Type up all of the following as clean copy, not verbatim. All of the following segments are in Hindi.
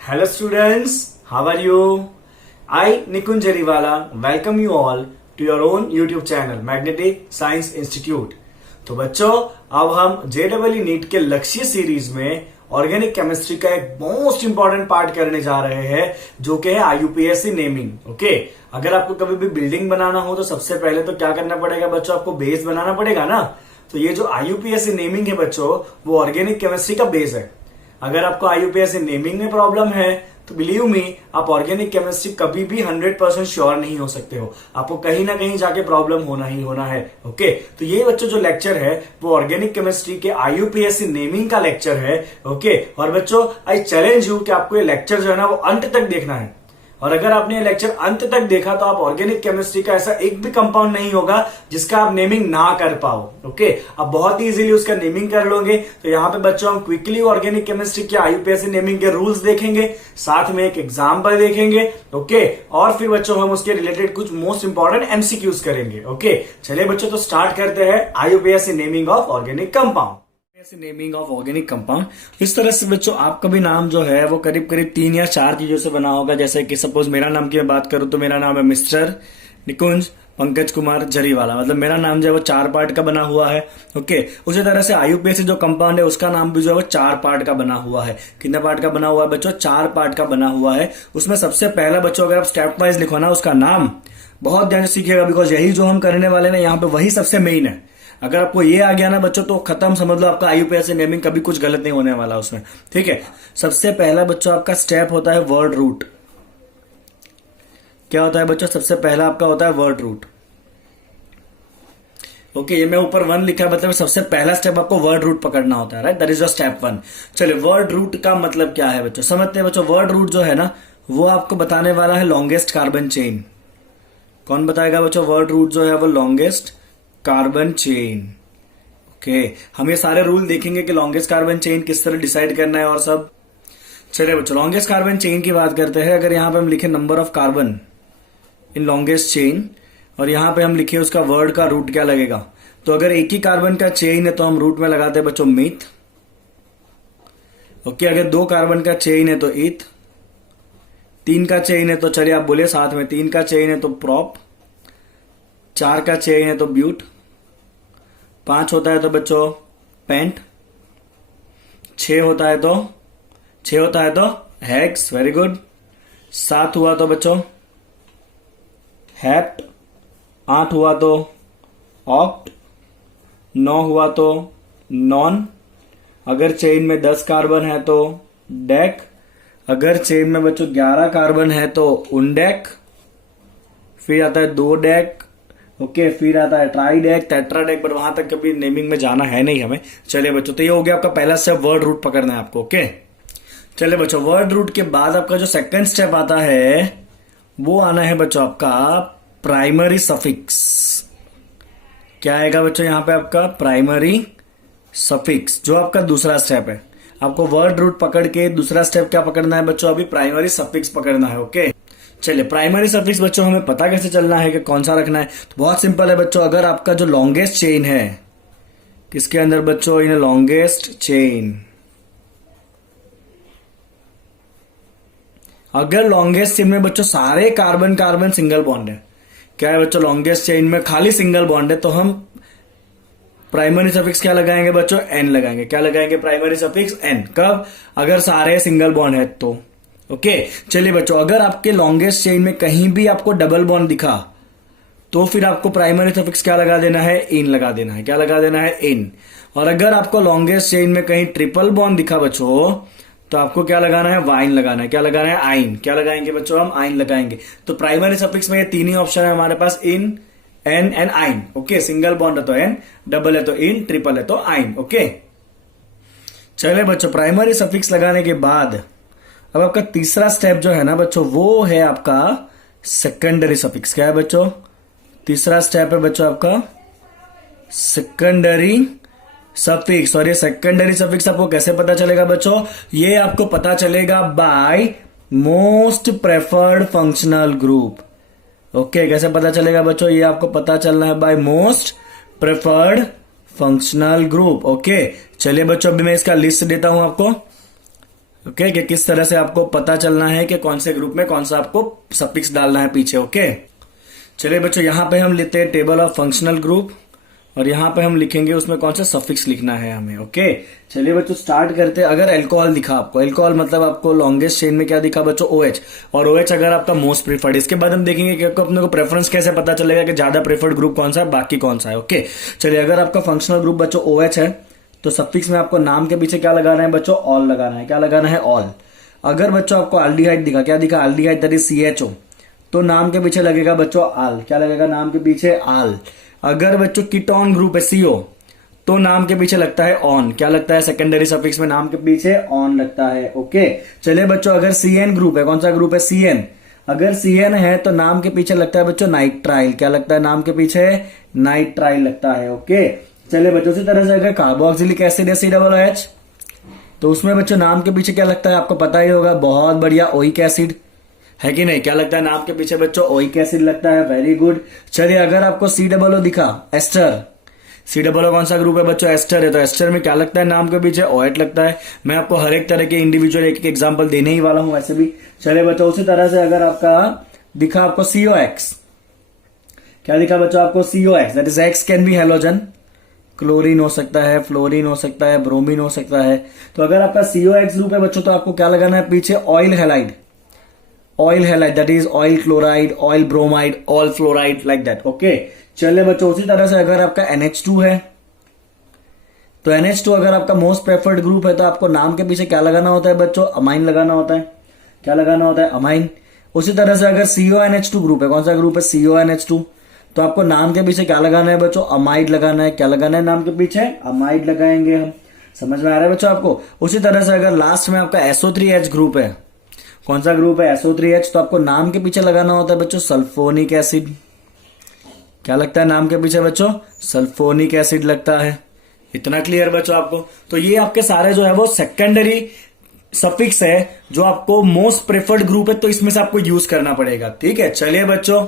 Hello students, how are you? I Nikunj Jariwala welcome you all to your own YouTube channel Magnetic Science Institute। तो बच्चों अब हम JEE नीट के लक्ष्य सीरीज में ऑर्गेनिक केमिस्ट्री का एक मोस्ट इंपॉर्टेंट पार्ट करने जा रहे हैं जो कि है IUPAC नेमिंग। ओके, अगर आपको कभी भी बिल्डिंग बनाना हो तो सबसे पहले तो क्या करना पड़ेगा बच्चों, आपको बेस बनाना पड़ेगा ना। तो ये जो IUPAC नेमिंग है बच्चों वो ऑर्गेनिक केमिस्ट्री का बेस है। अगर आपको IUPAC नेमिंग में प्रॉब्लम है तो बिलीव मी आप ऑर्गेनिक केमिस्ट्री कभी भी 100% श्योर नहीं हो सकते हो, आपको कहीं ना कहीं जाके प्रॉब्लम होना ही होना है। ओके, तो ये बच्चों जो लेक्चर है वो ऑर्गेनिक केमिस्ट्री के IUPAC नेमिंग का लेक्चर है। ओके, और बच्चों आई चैलेंज यू कि आपको ये लेक्चर जो है ना वो अंत तक देखना है, और अगर आपने ये लेक्चर अंत तक देखा तो आप ऑर्गेनिक केमिस्ट्री का ऐसा एक भी कंपाउंड नहीं होगा जिसका आप नेमिंग ना कर पाओ। ओके, आप बहुत ही इजीली उसका नेमिंग कर लोगे। तो यहाँ पे बच्चों हम क्विकली ऑर्गेनिक केमिस्ट्री के IUPAC नेमिंग के रूल्स देखेंगे, साथ में एक एग्जाम्पल देखेंगे। ओके, और फिर बच्चों हम उसके रिलेटेड कुछ मोस्ट इंपॉर्टेंट MCQs करेंगे। ओके, चलिए बच्चों तो स्टार्ट करते हैं IUPAC naming of organic compound. Naming of organic compound इस तरह से बच्चों आपका भी नाम जो है वो करीब करीब 3 या 4 चीजों से बना होगा। जैसे कि सपोज मेरा नाम की मैं बात करूं तो मेरा नाम है मिस्टर निकुंज पंकज कुमार जरीवाला, मतलब मेरा नाम जो है वो 4 पार्ट का बना हुआ है। ओके, उसी तरह से IUPAC जो कंपाउंड है उसका नाम भी जो है वो 4 पार्ट का बना हुआ है। कितने पार्ट का बना हुआ है बच्चों? 4 पार्ट का बना हुआ है। उसमें सबसे पहला बच्चों अगर आप स्टेप वाइज लिखो ना उसका नाम बहुत ध्यान से सीखिएगा, बिकॉज यही जो हम करने वाले ना यहाँ पे वही सबसे मेन है। अगर आपको ये आ गया ना बच्चों तो खत्म, समझ लो आपका IUPAC नेमिंग कभी कुछ गलत नहीं होने वाला उसमें। ठीक है, सबसे पहला बच्चों आपका स्टेप होता है वर्ड रूट। क्या होता है बच्चों? सबसे पहला आपका होता है वर्ड रूट। ओके, ये मैं ऊपर 1 लिखा है, मतलब सबसे पहला स्टेप आपको वर्ड रूट पकड़ना होता है, right? That is your step 1। चलिए, वर्ड रूट का मतलब क्या है बच्चों समझते हैं बच्चों। वर्ड रूट जो है ना वो आपको बताने वाला है लॉन्गेस्ट कार्बन चेन। कौन बताएगा बच्चों? वर्ड रूट जो है वो लॉन्गेस्ट कार्बन चेन। ओके, हम ये सारे रूल देखेंगे कि लॉन्गेस्ट कार्बन चेन किस तरह डिसाइड करना है और सब। चलिए बच्चों, लॉन्गेस्ट कार्बन चेन की बात करते हैं। अगर यहां पे हम लिखे number of carbon in longest chain और यहां पे हम लिखे उसका वर्ड का रूट क्या लगेगा, तो अगर एक ही कार्बन का चेन है तो हम रूट में लगाते हैं बच्चों मीथ। ओके, अगर 2 कार्बन का चेन है तो ईथ, 3 का चेन है तो चलिए आप बोले साथ में, 3 का चेन है तो प्रॉप, 4 का चेन है तो ब्यूट, 5 होता है तो बच्चों पेंट, 6 होता है तो हेक्स, वेरी गुड, 7 हुआ तो बच्चों हेप्ट, 8 हुआ तो ऑक्ट, 9 हुआ तो नॉन, अगर चेन में 10 कार्बन है तो डेक, अगर चेन में बच्चों 11 कार्बन है तो उनडेक, फिर आता है 2 डेक। ओके, फिर आता है ट्राइडेक, टेट्राडेक, पर वहां तक कभी नेमिंग में जाना है नहीं हमें। चलिए बच्चों, तो ये हो गया आपका पहला स्टेप, वर्ड रूट पकड़ना है आपको। ओके, चलिए बच्चों, वर्ड रूट के बाद आपका जो सेकंड स्टेप आता है वो आना है बच्चों आपका प्राइमरी सफिक्स। क्या आएगा बच्चों यहाँ पे? आपका प्राइमरी सफिक्स, जो आपका दूसरा स्टेप है। आपको वर्ड रूट पकड़ के दूसरा स्टेप क्या पकड़ना है बच्चों? अभी प्राइमरी सफिक्स पकड़ना है। ओके, चलिए, प्राइमरी सफिक्स बच्चों हमें पता कैसे चलना है कि कौन सा रखना है? तो बहुत सिंपल है बच्चों, अगर आपका जो लॉन्गेस्ट चेन है किसके अंदर बच्चों? इन लॉन्गेस्ट चेन, अगर लॉन्गेस्ट चेन में बच्चों सारे कार्बन कार्बन सिंगल बॉन्ड है, क्या है बच्चों? लॉन्गेस्ट चेन में खाली सिंगल बॉन्ड है, तो हम प्राइमरी सफिक्स क्या लगाएंगे बच्चों? एन लगाएंगे। क्या लगाएंगे? Primary suffix ane. कब? अगर सारे सिंगल बॉन्ड है तो। ओके, चलिए बच्चों, अगर आपके लॉन्गेस्ट चेन में कहीं भी आपको डबल बॉन्ड दिखा तो फिर आपको प्राइमरी सफिक्स क्या लगा देना है? इन लगा देना है। क्या लगा देना है? इन। और अगर आपको लॉन्गेस्ट चेन में कहीं ट्रिपल बॉन्ड दिखा बच्चों तो आपको क्या लगाना है? वाइन लगाना है। क्या लगाना है? आइन। क्या लगाएंगे बच्चों? हम आइन लगाएंगे। तो प्राइमरी सफिक्स में ये 3 ही ऑप्शन है हमारे पास, इन, एन एंड आइन। ओके, सिंगल बॉन्ड है तो एन, डबल है तो इन, ट्रिपल है तो आइन। ओके, चलिए बच्चों, प्राइमरी सफिक्स लगाने के बाद अब आपका तीसरा स्टेप जो है ना बच्चों वो है आपका सेकेंडरी सफिक्स। क्या है बच्चों? तीसरा स्टेप है बच्चों आपका सेकेंडरी सफिक्स। और ये सेकेंडरी सफिक्स आपको कैसे पता चलेगा बच्चों? ये आपको पता चलेगा by most preferred functional group. Okay, कैसे पता चलेगा बच्चों? ये आपको पता चलना है by most preferred functional group. Okay, चलिए बच्चों, अभी मैं इसका लिस्ट देता हूं आपको। ओके कि किस तरह से आपको पता चलना है कि कौन से ग्रुप में कौन सा आपको सफिक्स डालना है पीछे। ओके चलिए बच्चों, यहाँ पे हम लेते हैं टेबल ऑफ फंक्शनल ग्रुप और यहाँ पे हम लिखेंगे उसमें कौन सा सफिक्स लिखना है हमें। ओके चलिए बच्चों स्टार्ट करते हैं। अगर अल्कोहल दिखा आपको, अल्कोहल मतलब आपको लॉन्गेस्ट चेन में क्या दिखा बच्चों, OH, और OH अगर आपका मोस्ट प्रेफर्ड। इसके बाद हम देखेंगे कि आपको अपने को प्रेफरेंस कैसे पता चलेगा कि ज्यादा प्रेफर्ड ग्रुप कौन सा है, बाकी कौन सा है। ओके चलिए, अगर आपका फंक्शनल ग्रुप बच्चों OH है तो सफिक्स में आपको नाम के पीछे क्या लगाना है बच्चों, ऑल लगाना है। क्या लगाना है, ऑल। अगर बच्चों आपको एल्डिहाइड दिखा, क्या दिखा, एल्डिहाइड दैट इज CHO, तो नाम के पीछे लगेगा बच्चों आल। क्या लगेगा नाम के पीछे, आल। अगर बच्चों कीटोन ग्रुप है CO, तो नाम के पीछे लगता है ऑन। क्या लगता है, सेकेंडरी सफिक्स में नाम के पीछे ऑन लगता है। ओके चलिए बच्चों, अगर CN ग्रुप है, कौन सा ग्रुप है, CN, अगर CN है तो नाम के पीछे लगता है बच्चों नाइट्राइल। क्या लगता है नाम के पीछे, नाइट्राइल लगता है। ओके चलिए बच्चों, इसी तरह से अगर कार्बोक्सिलिक एसिड है COOH, तो उसमें बच्चों नाम के पीछे क्या लगता है, आपको पता ही होगा, बहुत बढ़िया, ओइक एसिड है कि नहीं। क्या लगता है नाम के पीछे बच्चों, ओइक एसिड लगता है। Very good. चलिए, अगर आपको COO दिखा, एस्टर, COO कौन सा ग्रुप है बच्चों, एस्टर है, तो एस्टर में क्या लगता है नाम के पीछे, OH लगता है। मैं आपको हर एक तरह के इंडिविजुअल एक एग्जांपल देने ही वाला हूं वैसे भी। चलिए बच्चों, उसी तरह से अगर आपका दिखा आपको COX, क्या दिखा बच्चों आपको, COX, that is X can be halogen, chlorine हो सकता है, फ्लोरीन हो सकता है, ब्रोमीन हो सकता है। तो अगर आपका COX ग्रुप है बच्चों, तो आपको क्या लगाना है पीछे, oil halide, oil halide that is oil chloride, oil bromide, oil fluoride, like that. Okay चलिए बच्चों, उसी तरह से अगर आपका NH2 है, तो NH2 अगर आपका मोस्ट प्रेफर्ड ग्रुप है, तो आपको नाम के पीछे क्या लगाना होता है बच्चों, अमाइन लगाना होता है। क्या लगाना होता है, अमाइन। उसी तरह से अगर CONH2 ग्रुप है, कौन सा ग्रुप है, CONH2, तो आपको नाम के पीछे क्या लगाना है बच्चों, अमाइड लगाना है। क्या लगाना है नाम के पीछे, अमाइड लगाएंगे हम। समझ में आ रहा है बच्चों आपको। उसी तरह से अगर लास्ट में आपका SO3H ग्रुप है, कौन सा ग्रुप है, SO3H, तो आपको नाम के पीछे लगाना होता है बच्चों सल्फोनिक एसिड। क्या लगता है नाम के पीछे बच्चों, सल्फोनिक एसिड लगता है। इतना क्लियर बच्चों आपको। तो ये आपके सारे जो है वो सेकेंडरी सफिक्स है जो आपको मोस्ट प्रेफर्ड ग्रुप है, तो इसमें से आपको यूज करना पड़ेगा। ठीक है, चलिए बच्चों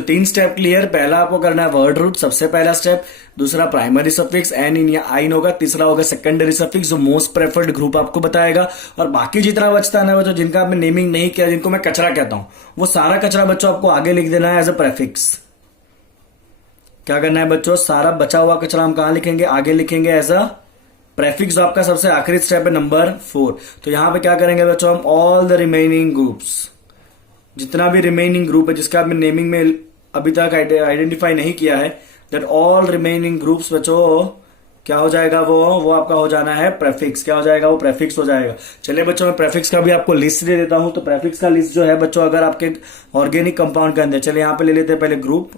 3 स्टेप क्लियर। पहला आपको करना है वर्ड रूट, सबसे पहला स्टेप। दूसरा प्राइमरी सफिक्स एन इन या आइन होगा। तीसरा होगा सेकेंडरी सफिक्स जो मोस्ट प्रेफर्ड ग्रुप आपको बताएगा। और बाकी जितना बचता है ना बच्चों, जिनका आपने नेमिंग नहीं किया, जिनको मैं कचरा कहता हूं, वो सारा कचरा बच्चों आपको आगे लिख देना है एज अ प्रेफिक्स। क्या करना है बच्चों, सारा बचा हुआ कचरा हम कहां लिखेंगे, आगे लिखेंगे एज अ प्रेफिक्स, जो आपका सबसे आखिरी स्टेप है नंबर 4। तो यहां पे क्या करेंगे बच्चों, हम ऑल द रिमेनिंग ग्रुप्स, जितना भी रिमेनिंग ग्रुप है जिसका आपने नेमिंग में अभी तक आइडेंटिफाई नहीं किया है, दैट ऑल रिमेनिंग ग्रुप्स बच्चों क्या हो जाएगा, वो आपका हो जाना है प्रेफिक्स। क्या हो जाएगा, वो प्रेफिक्स हो जाएगा। चलिए बच्चों, मैं प्रेफिक्स का भी आपको लिस्ट दे देता हूं। तो प्रेफिक्स का लिस्ट जो है बच्चों, अगर आपके ऑर्गेनिक कंपाउंड के अंदर, चलिए यहां पे ले लेते हैं पहले ग्रुप,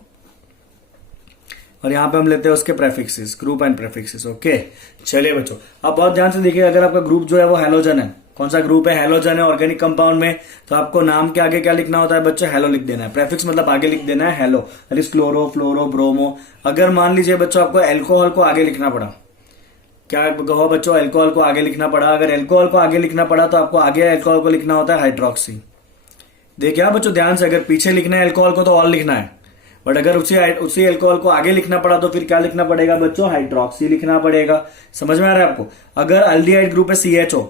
और यहां पे हम लेते हैं उसके prefixes, group and prefixes. Okay चलिए बच्चों, अब बहुत ध्यान से देखिए, अगर आपका ग्रुप जो है वो हैलोजन है, कौन सा ग्रुप है, हैलोजन है ऑर्गेनिक कंपाउंड में, तो आपको नाम के आगे क्या लिखना होता है बच्चों, हेलो लिख देना है। प्रेफिक्स मतलब आगे लिख देना है hello, that is chloro, fluoro, bromo. अगर मान लीजिए बच्चों आपको एल्कोहल को आगे लिखना पड़ा, क्या कहो बच्चों, एल्कोहल को आगे लिखना पड़ा, अगर एल्कोहल को आगे लिखना पड़ा तो आपको आगे एल्कोहल को लिखना होता है हाइड्रोक्सी। देखिए बच्चों ध्यान से, अगर पीछे लिखना है एल्कोहल को तो ऑल लिखना है, बट अगर उसी एल्कोहल को आगे लिखना पड़ा तो फिर क्या लिखना पड़ेगा बच्चों, हाइड्रोक्सी लिखना पड़ेगा। समझ में आ रहा है आपको। अगर एल्डिहाइड ग्रुप है CHO,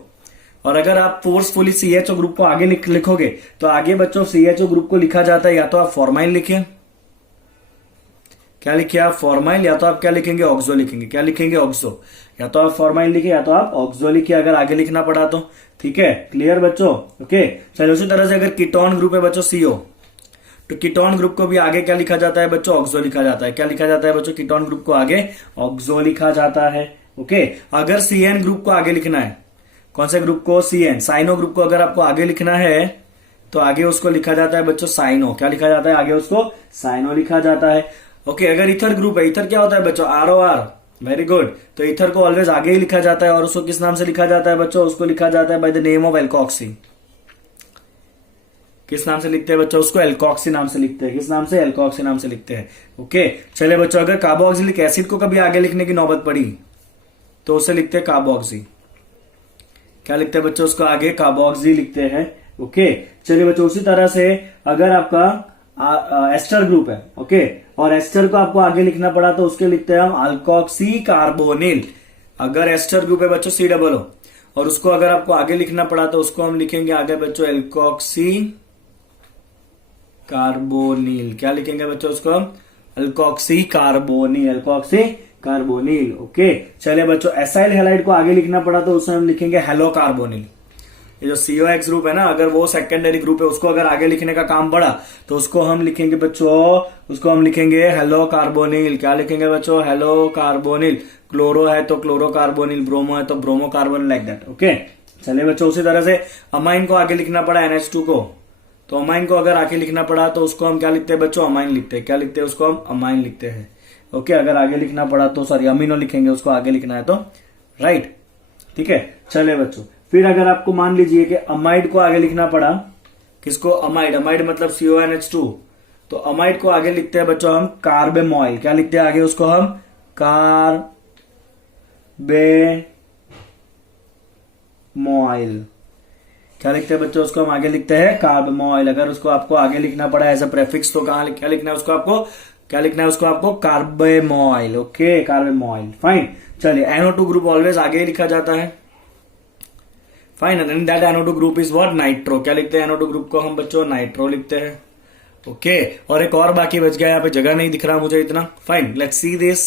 और अगर आप फोर्सफुली CHO ग्रुप को आगे लिखोगे तो आगे बच्चों CHO ग्रुप को लिखा जाता है, या तो आप फॉर्माइल लिखिए, क्या लिखिए आप, फॉर्माइल, या तो आप क्या लिखेंगे, ऑक्सो लिखेंगे। क्या लिखेंगे, ऑक्सो। या तो आप फॉर्माइल लिखिए या तो आप ऑक्सो लिखिए, अगर आगे लिखना पड़ा तो। ठीक है, क्लियर बच्चों। ओके चलो, उसी तरह से अगर कीटोन ग्रुप है बच्चों CO, तो कीटोन ग्रुप को भी आगे क्या लिखा जाता है बच्चों, ऑक्सो लिखा जाता है। क्या लिखा जाता है बच्चों, कीटोन ग्रुप को आगे ऑक्सो लिखा जाता है। ओके, अगर CN ग्रुप को आगे लिखना है, कौन से ग्रुप को, CN, साइनो ग्रुप को अगर आपको आगे लिखना है तो आगे उसको लिखा जाता है बच्चों साइनो। क्या लिखा जाता है, आगे उसको साइनो लिखा जाता है। ओके, अगर इथर ग्रुप है, इथर क्या होता है बच्चों, ROR, वेरी गुड। तो इथर को ऑलवेज आगे ही लिखा जाता है, और उसको किस नाम से लिखा जाता है बच्चों, उसको लिखा जाता है by the name of alkoxy. किस नाम से लिखते हैं बच्चों, उसको एल्कोक्सी नाम से लिखते हैं। किस नाम से, एल्कोक्सी नाम से लिखते हैं। ओके चलिए बच्चों, अगर कार्बोक्सिलिक एसिड को कभी आगे लिखने की नौबत पड़ी तो उसे लिखते हैं कार्बोक्सी। क्या लिखते हैं बच्चों, उसको आगे कार्बोक्सी लिखते हैं। ओके चलिए बच्चों, उसी तरह से अगर आपका एस्टर ग्रुप है, ओके, और एस्टर को आपको आगे लिखना पड़ा तो उसके लिखते हैं हम अल्कोक्सी कार्बोनिल। अगर एस्टर ग्रुप है बच्चों COO, और उसको अगर आपको आगे लिखना पड़ा तो उसको हम लिखेंगे आगे बच्चों एल्कोक्सी कार्बोनिल। क्या लिखेंगे बच्चों उसको हम? Alkoxy carbonyl, alkoxy carbonyl. Okay, चलिए बच्चों एसाइल हैलाइड को आगे लिखना पड़ा तो उसमें हम लिखेंगे हेलो कार्बोनिल। ये जो COX ग्रुप है ना, अगर वो सेकेंडरी ग्रुप है उसको अगर आगे लिखने का काम पड़ा तो उसको हम लिखेंगे बच्चों, उसको हम लिखेंगे हेलो कार्बोनिल। क्या लिखेंगे बच्चों? Hello carbonyl. क्लोरो है तो क्लोरो कार्बोनिल, ब्रोमो है तो bromo carbonyl, like that. Okay, चलिए बच्चों उसी तरह से अमाइन को आगे लिखना पड़ा NH2 को, तो अमाइन को अगर आगे लिखना पड़ा तो उसको हम क्या लिखते हैं बच्चों? अमाइन लिखते हैं। क्या लिखते हैं उसको हम? अमाइन लिखते हैं। ओके, अगर आगे लिखना पड़ा तो सॉरी अमीनो लिखेंगे, उसको आगे लिखना है तो, राइट। ठीक है, चलिए बच्चों फिर अगर आपको मान लीजिए कि अमाइड को आगे लिखना पड़ा, किसको? अमाइड। अमाइड मतलब CONH2, तो अमाइड को आगे लिखते हैं बच्चों हम कार्बेमॉइल। क्या लिखते हैं आगे उसको हम? कार्बेमॉइल। क्या लिखते हैं बच्चों उसको हम? आगे लिखते हैं कार्बेमॉइल। अगर उसको आपको आगे लिखना पड़ा एज अ प्रेफिक्स तो कहां क्या लिखना है उसको आपको? क्या लिखना है उसको आपको? कार्बेमॉइल। Okay, carbamoyl, fine. चलिए NO2 ग्रुप ऑलवेज आगे ही लिखा जाता है, fine. And that NO2 group is what? Nitro. क्या लिखते हैं NO2 ग्रुप को हम बच्चों? नाइट्रो लिखते हैं। ओके, और एक और बाकी बच गया, यहाँ पे जगह नहीं दिख रहा मुझे इतना, fine. Let's see this.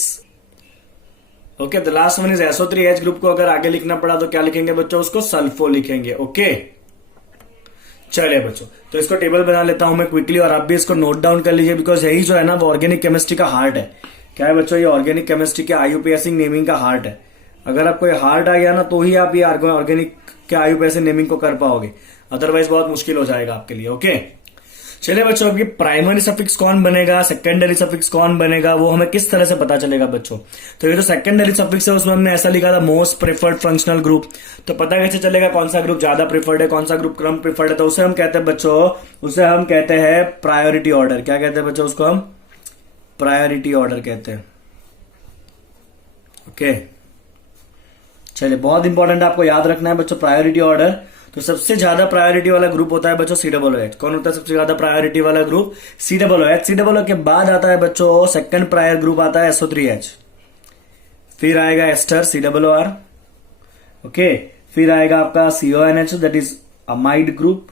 Okay, the last one is SO3H group को अगर आगे लिखना पड़ा तो क्या लिखेंगे बच्चों? उसको सल्फो लिखेंगे। ओके, चलिए बच्चों तो इसको टेबल बना लेता हूं मैं क्विकली, और आप भी इसको नोट डाउन कर लीजिए, बिकॉज यही जो है ना वो ऑर्गेनिक केमिस्ट्री का हार्ट है। क्या है बच्चों? ये ऑर्गेनिक केमिस्ट्री के IUPAC नेमिंग का हार्ट है। अगर आपको ये हार्ट आ गया ना तो ही आप ये ऑर्गेनिक के IUPAC नेमिंग को कर पाओगे, अदरवाइज बहुत मुश्किल हो जाएगा आपके लिए। ओके, चलिए बच्चों अब ये प्राइमरी सफिक्स कौन बनेगा, सेकेंडरी सफिक्स कौन बनेगा, वो हमें किस तरह से पता चलेगा बच्चों? तो ये जो सेकेंडरी सफिक्स है उसमें हमने ऐसा लिखा था मोस्ट प्रेफर्ड फंक्शनल ग्रुप। तो पता कैसे चलेगा कौन सा ग्रुप ज्यादा प्रेफर्ड है, कौन सा ग्रुप कम प्रेफर्ड है? तो उसे हम कहते हैं बच्चों, उसे हम कहते हैं प्रायोरिटी ऑर्डर। क्या कहते हैं बच्चों उसको हम? प्रायोरिटी ऑर्डर कहते हैं। ओके, चलिए बहुत इंपॉर्टेंट आपको याद रखना है बच्चों प्रायोरिटी ऑर्डर। तो सबसे ज्यादा प्रायोरिटी वाला ग्रुप होता है बच्चों COOH। कौन होता है सबसे ज्यादा प्रायोरिटी वाला ग्रुप? COOH। COOH के बाद आता है बच्चों सेकंड प्रायर ग्रुप आता है SO3H, फिर आएगा एस्टर COOR। ओके, फिर आएगा आपका CONH that is amide group.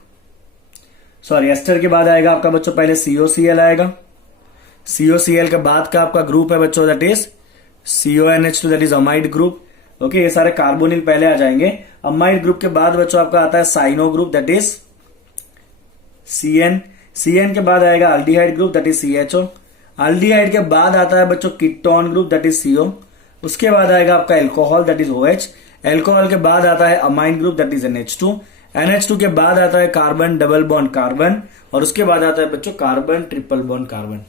Sorry, ester के बाद आएगा आपका बच्चों पहले COCl आएगा, COCl के बाद का आपका ग्रुप है बच्चों that is CONH2 that is amide group. Okay, ये सारे कार्बोनिल पहले आ जाएंगे। अमाइड ग्रुप के बाद बच्चों आपका आता है cyano group that is CN के बाद आएगा aldehyde group that is CHO। Aldehyde के बाद आता है बच्चों ketone group that is CO। उसके बाद आएगा आपका alcohol that is OH। Alcohol के बाद आता है amine group that is NH2। NH2 के बाद आता है कार्बन डबल बॉन्ड कार्बन, और उसके बाद आता है बच्चों carbon triple bond carbon.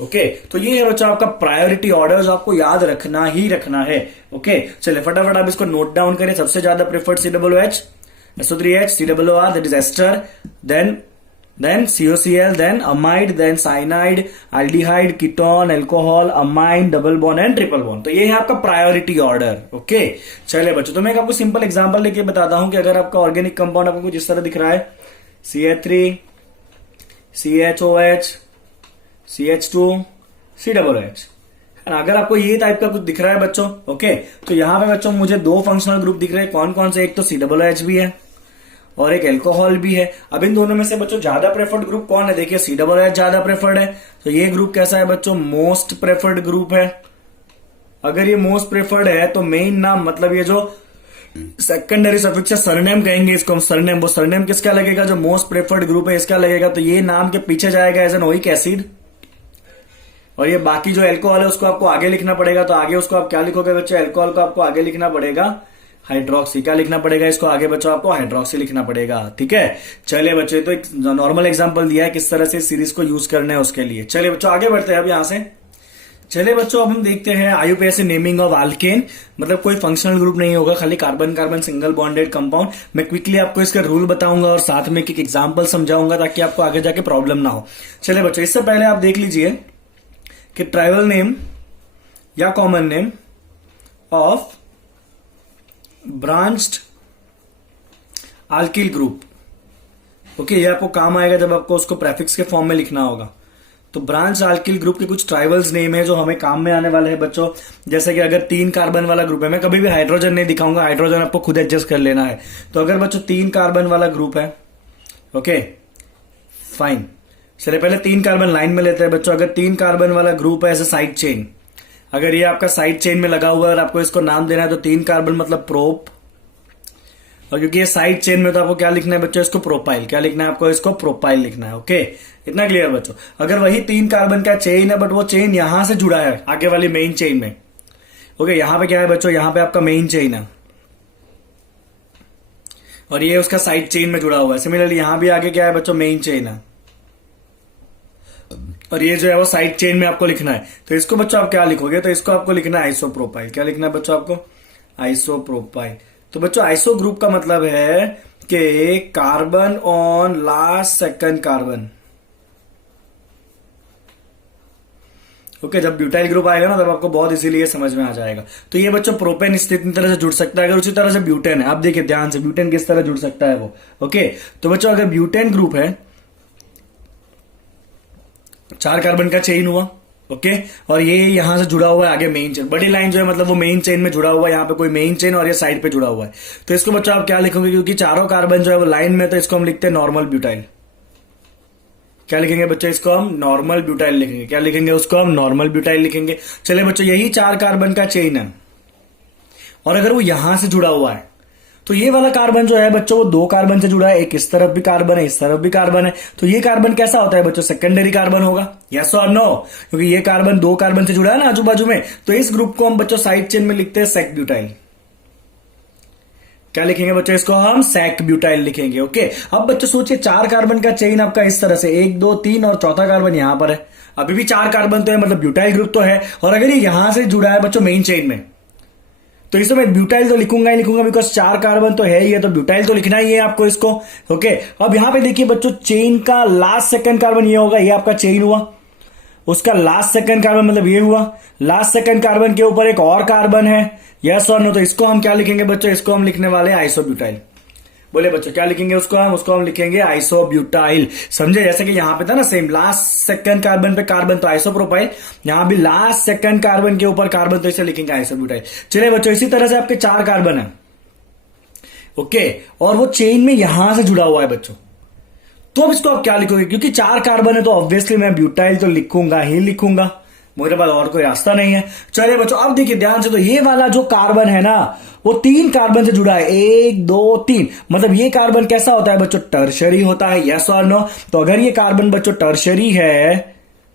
Okay, तो ये है बच्चों आपका प्रायोरिटी ऑर्डर जो आपको याद रखना ही रखना है। ओके, चलिए फटाफट आप इसको नोट डाउन करें। सबसे ज्यादा preferred COOH, SO3H, COOR that is ester, then COCl, then amide, then cyanide, aldehyde, ketone, alcohol, amine, double bond and triple bond. तो ये है आपका प्रायोरिटी ऑर्डर। ओके, चलिए बच्चों तो मैं आपको सिंपल एग्जांपल लेके बताता हूं कि अगर आपका ऑर्गेनिक कंपाउंड आपको कुछ इस तरह दिख रहा है, CH3, CHOH, CH2, COOH, अगर आपको ये टाइप का कुछ दिख रहा है बच्चों, ओके, तो यहां पे बच्चों मुझे दो फंक्शनल ग्रुप दिख रहे हैं। कौन कौन से? एक तो COOH भी है और एक एल्कोहल भी है। अब इन दोनों में से बच्चों ज्यादा प्रेफर्ड ग्रुप कौन है? देखिए COOH ज्यादा प्रेफर्ड है, तो ये ग्रुप कैसा है बच्चों? मोस्ट प्रेफर्ड ग्रुप है। अगर ये मोस्ट प्रेफर्ड है तो मेन नाम मतलब ये जो सेकेंडरी सफिक्स है सरनेम कहेंगे इसको हम, सरनेम। वो सरनेम किसका लगेगा? जो मोस्ट प्रेफर्ड ग्रुप है इसका लगेगा। तो ये नाम के पीछे जाएगा एज एन ओइक एसिड, और ये बाकी जो एल्कोहल है उसको आपको आगे लिखना पड़ेगा। तो आगे उसको आप क्या लिखोगे बच्चों? एल्कोहल को आपको आगे लिखना पड़ेगा हाइड्रोक्सी। क्या लिखना पड़ेगा इसको आगे बच्चों? आपको हाइड्रोक्सी लिखना पड़ेगा। ठीक है, चलिए बच्चों तो एक नॉर्मल एग्जांपल दिया है किस तरह से सीरीज को यूज करना है उसके लिए। चलिए बच्चों आगे बढ़ते हैं अब यहां से। चलिए बच्चों अब हम देखते हैं IUPAC नेमिंग ऑफ अल्केन, मतलब कोई फंक्शनल ग्रुप नहीं होगा, खाली carbon carbon single bonded compound. मैं क्विकली आपको इसका रूल बताऊंगा और साथ में एक एग्जांपल समझाऊंगा ताकि आपको आगे जाके प्रॉब्लम ना हो। चलिए बच्चों इससे पहले आप देख लीजिए कि ट्राइबल नेम या common name of branched alkyl group. Okay, ये आपको काम आएगा जब आपको उसको प्रेफिक्स के फॉर्म में लिखना होगा। तो ब्रांच अल्किल ग्रुप के कुछ ट्राइवल्स नेम है जो हमें काम में आने वाले हैं बच्चों। जैसे कि अगर 3 कार्बन वाला ग्रुप है, मैं कभी भी हाइड्रोजन नहीं दिखाऊंगा, हाइड्रोजन आपको खुद एडजस्ट कर लेना है। तो अगर बच्चों 3 कार्बन वाला ग्रुप है, ओके फाइन, चलिए पहले 3 कार्बन लाइन में लेते हैं बच्चों। अगर 3 कार्बन वाला ग्रुप है एज ए साइड चेन, अगर ये आपका साइड चेन में लगा हुआ है और आपको इसको नाम देना है तो 3 कार्बन मतलब प्रोप, और क्योंकि ये साइड चेन में तो आपको क्या लिखना है बच्चों, इसको प्रोपाइल। क्या लिखना है आपको, इसको प्रोपाइल लिखना है। ओके, इतना क्लियर बच्चों। अगर वही 3 कार्बन का चेन है बट वो चेन यहां से जुड़ा है आगे वाली मेन चेन में, ओके, यहां पे क्या है बच्चों, यहां पे आपका मेन चेन है और ये उसका साइड चेन में जुड़ा हुआ है। सिमिलरली यहां भी आगे क्या है बच्चों, मेन चेन है और ये जो है वो साइड चेन में आपको लिखना है। तो इसको बच्चों आप क्या लिखोगे, तो इसको आपको लिखना है आइसोप्रोपाइल। क्या लिखना है बच्चों आपको, आइसोप्रोपाइल। तो बच्चों आइसो ग्रुप का मतलब है कि carbon on last second carbon. Okay, जब ब्यूटाइल ग्रुप आएगा ना तब आपको बहुत इजीली ये समझ में आ जाएगा। तो ये बच्चों प्रोपेन इतनी तरह से जुड़ सकता है, अगर उसी तरह से ब्यूटेन है, आप देखिए ध्यान से ब्यूटेन किस तरह जुड़ सकता है वो। ओके, तो बच्चों अगर ब्यूटेन ग्रुप है, 4 कार्बन का चेन हुआ, ओके, और ये यहां से जुड़ा हुआ है आगे मेन चेन, बड़ी लाइन जो है मतलब वो मेन चेन में जुड़ा हुआ है, यहाँ पे कोई मेन चेन और ये साइड पे जुड़ा हुआ है। तो इसको बच्चों आप क्या लिखोगे, क्योंकि चारों कार्बन जो है वो लाइन में, तो इसको हम लिखते हैं नॉर्मल ब्यूटाइल। क्या लिखेंगे बच्चों, इसको हम नॉर्मल ब्यूटाइल लिखेंगे। क्या लिखेंगे, उसको हम नॉर्मल ब्यूटाइल लिखेंगे। चलिए बच्चों, यही 4 कार्बन का चेन है और अगर वो यहां से जुड़ा हुआ है तो ये वाला कार्बन जो है बच्चों वो 2 कार्बन से जुड़ा है, एक इस तरफ भी कार्बन है, इस तरफ भी कार्बन है। तो ये कार्बन कैसा होता है बच्चों, सेकेंडरी कार्बन होगा, यस और नो, क्योंकि ये कार्बन 2 कार्बन से जुड़ा है ना आजू बाजू में। तो इस ग्रुप को हम बच्चों साइड चेन में लिखते हैं सेक ब्यूटाइल। क्या लिखेंगे बच्चों, इसको हम सेक ब्यूटाइल लिखेंगे। ओके, अब बच्चों सोचिए 4 कार्बन का चेन आपका इस तरह से 1 2 3 और चौथा कार्बन यहां पर है, अभी भी 4 कार्बन तो है, मतलब ब्यूटाइल ग्रुप तो है। और अगर ये यहां से जुड़ा है बच्चों मेन चेन में, तो इसमें मैं ब्यूटाइल तो लिखूंगा ही लिखूंगा, बिकॉज 4 कार्बन तो है ही है, तो ब्यूटाइल तो लिखना ही है आपको इसको। ओके, अब यहां पे देखिए बच्चों, चेन का लास्ट सेकंड कार्बन ये होगा, ये आपका चेन हुआ, उसका लास्ट सेकंड कार्बन मतलब ये हुआ, लास्ट सेकंड कार्बन के ऊपर एक और कार्बन है, यस और नो। तो इसको हम क्या लिखेंगे बच्चों, इसको हम लिखने वाले आइसोब्यूटाइल। बोले बच्चों क्या लिखेंगे उसको हम लिखेंगे आइसोब्यूटाइल। समझे, जैसे कि यहां पे था ना सेम, लास्ट सेकंड कार्बन पे कार्बन तो आइसोप्रोपाइल, यहां भी लास्ट सेकंड कार्बन के ऊपर कार्बन, तो इसे लिखेंगे आइसोब्यूटाइल। चलिए बच्चों, इसी तरह से आपके 4 कार्बन है, ओके, और वो चेन में यहां से जुड़ा हुआ है बच्चों, तो अब इसको आप क्या लिखोगे, क्योंकि 4 कार्बन है तो ऑब्वियसली मैं ब्यूटाइल तो लिखूंगा ही लिखूंगा, मेरे पास और कोई रास्ता नहीं है। चलिए बच्चों, अब देखिए ध्यान से, तो ये वाला जो कार्बन है ना वो 3 कार्बन से जुड़ा है, 1 2 3, मतलब ये कार्बन कैसा होता है बच्चों, टर्शरी होता है, यस और नो। तो अगर ये कार्बन बच्चों टर्शरी है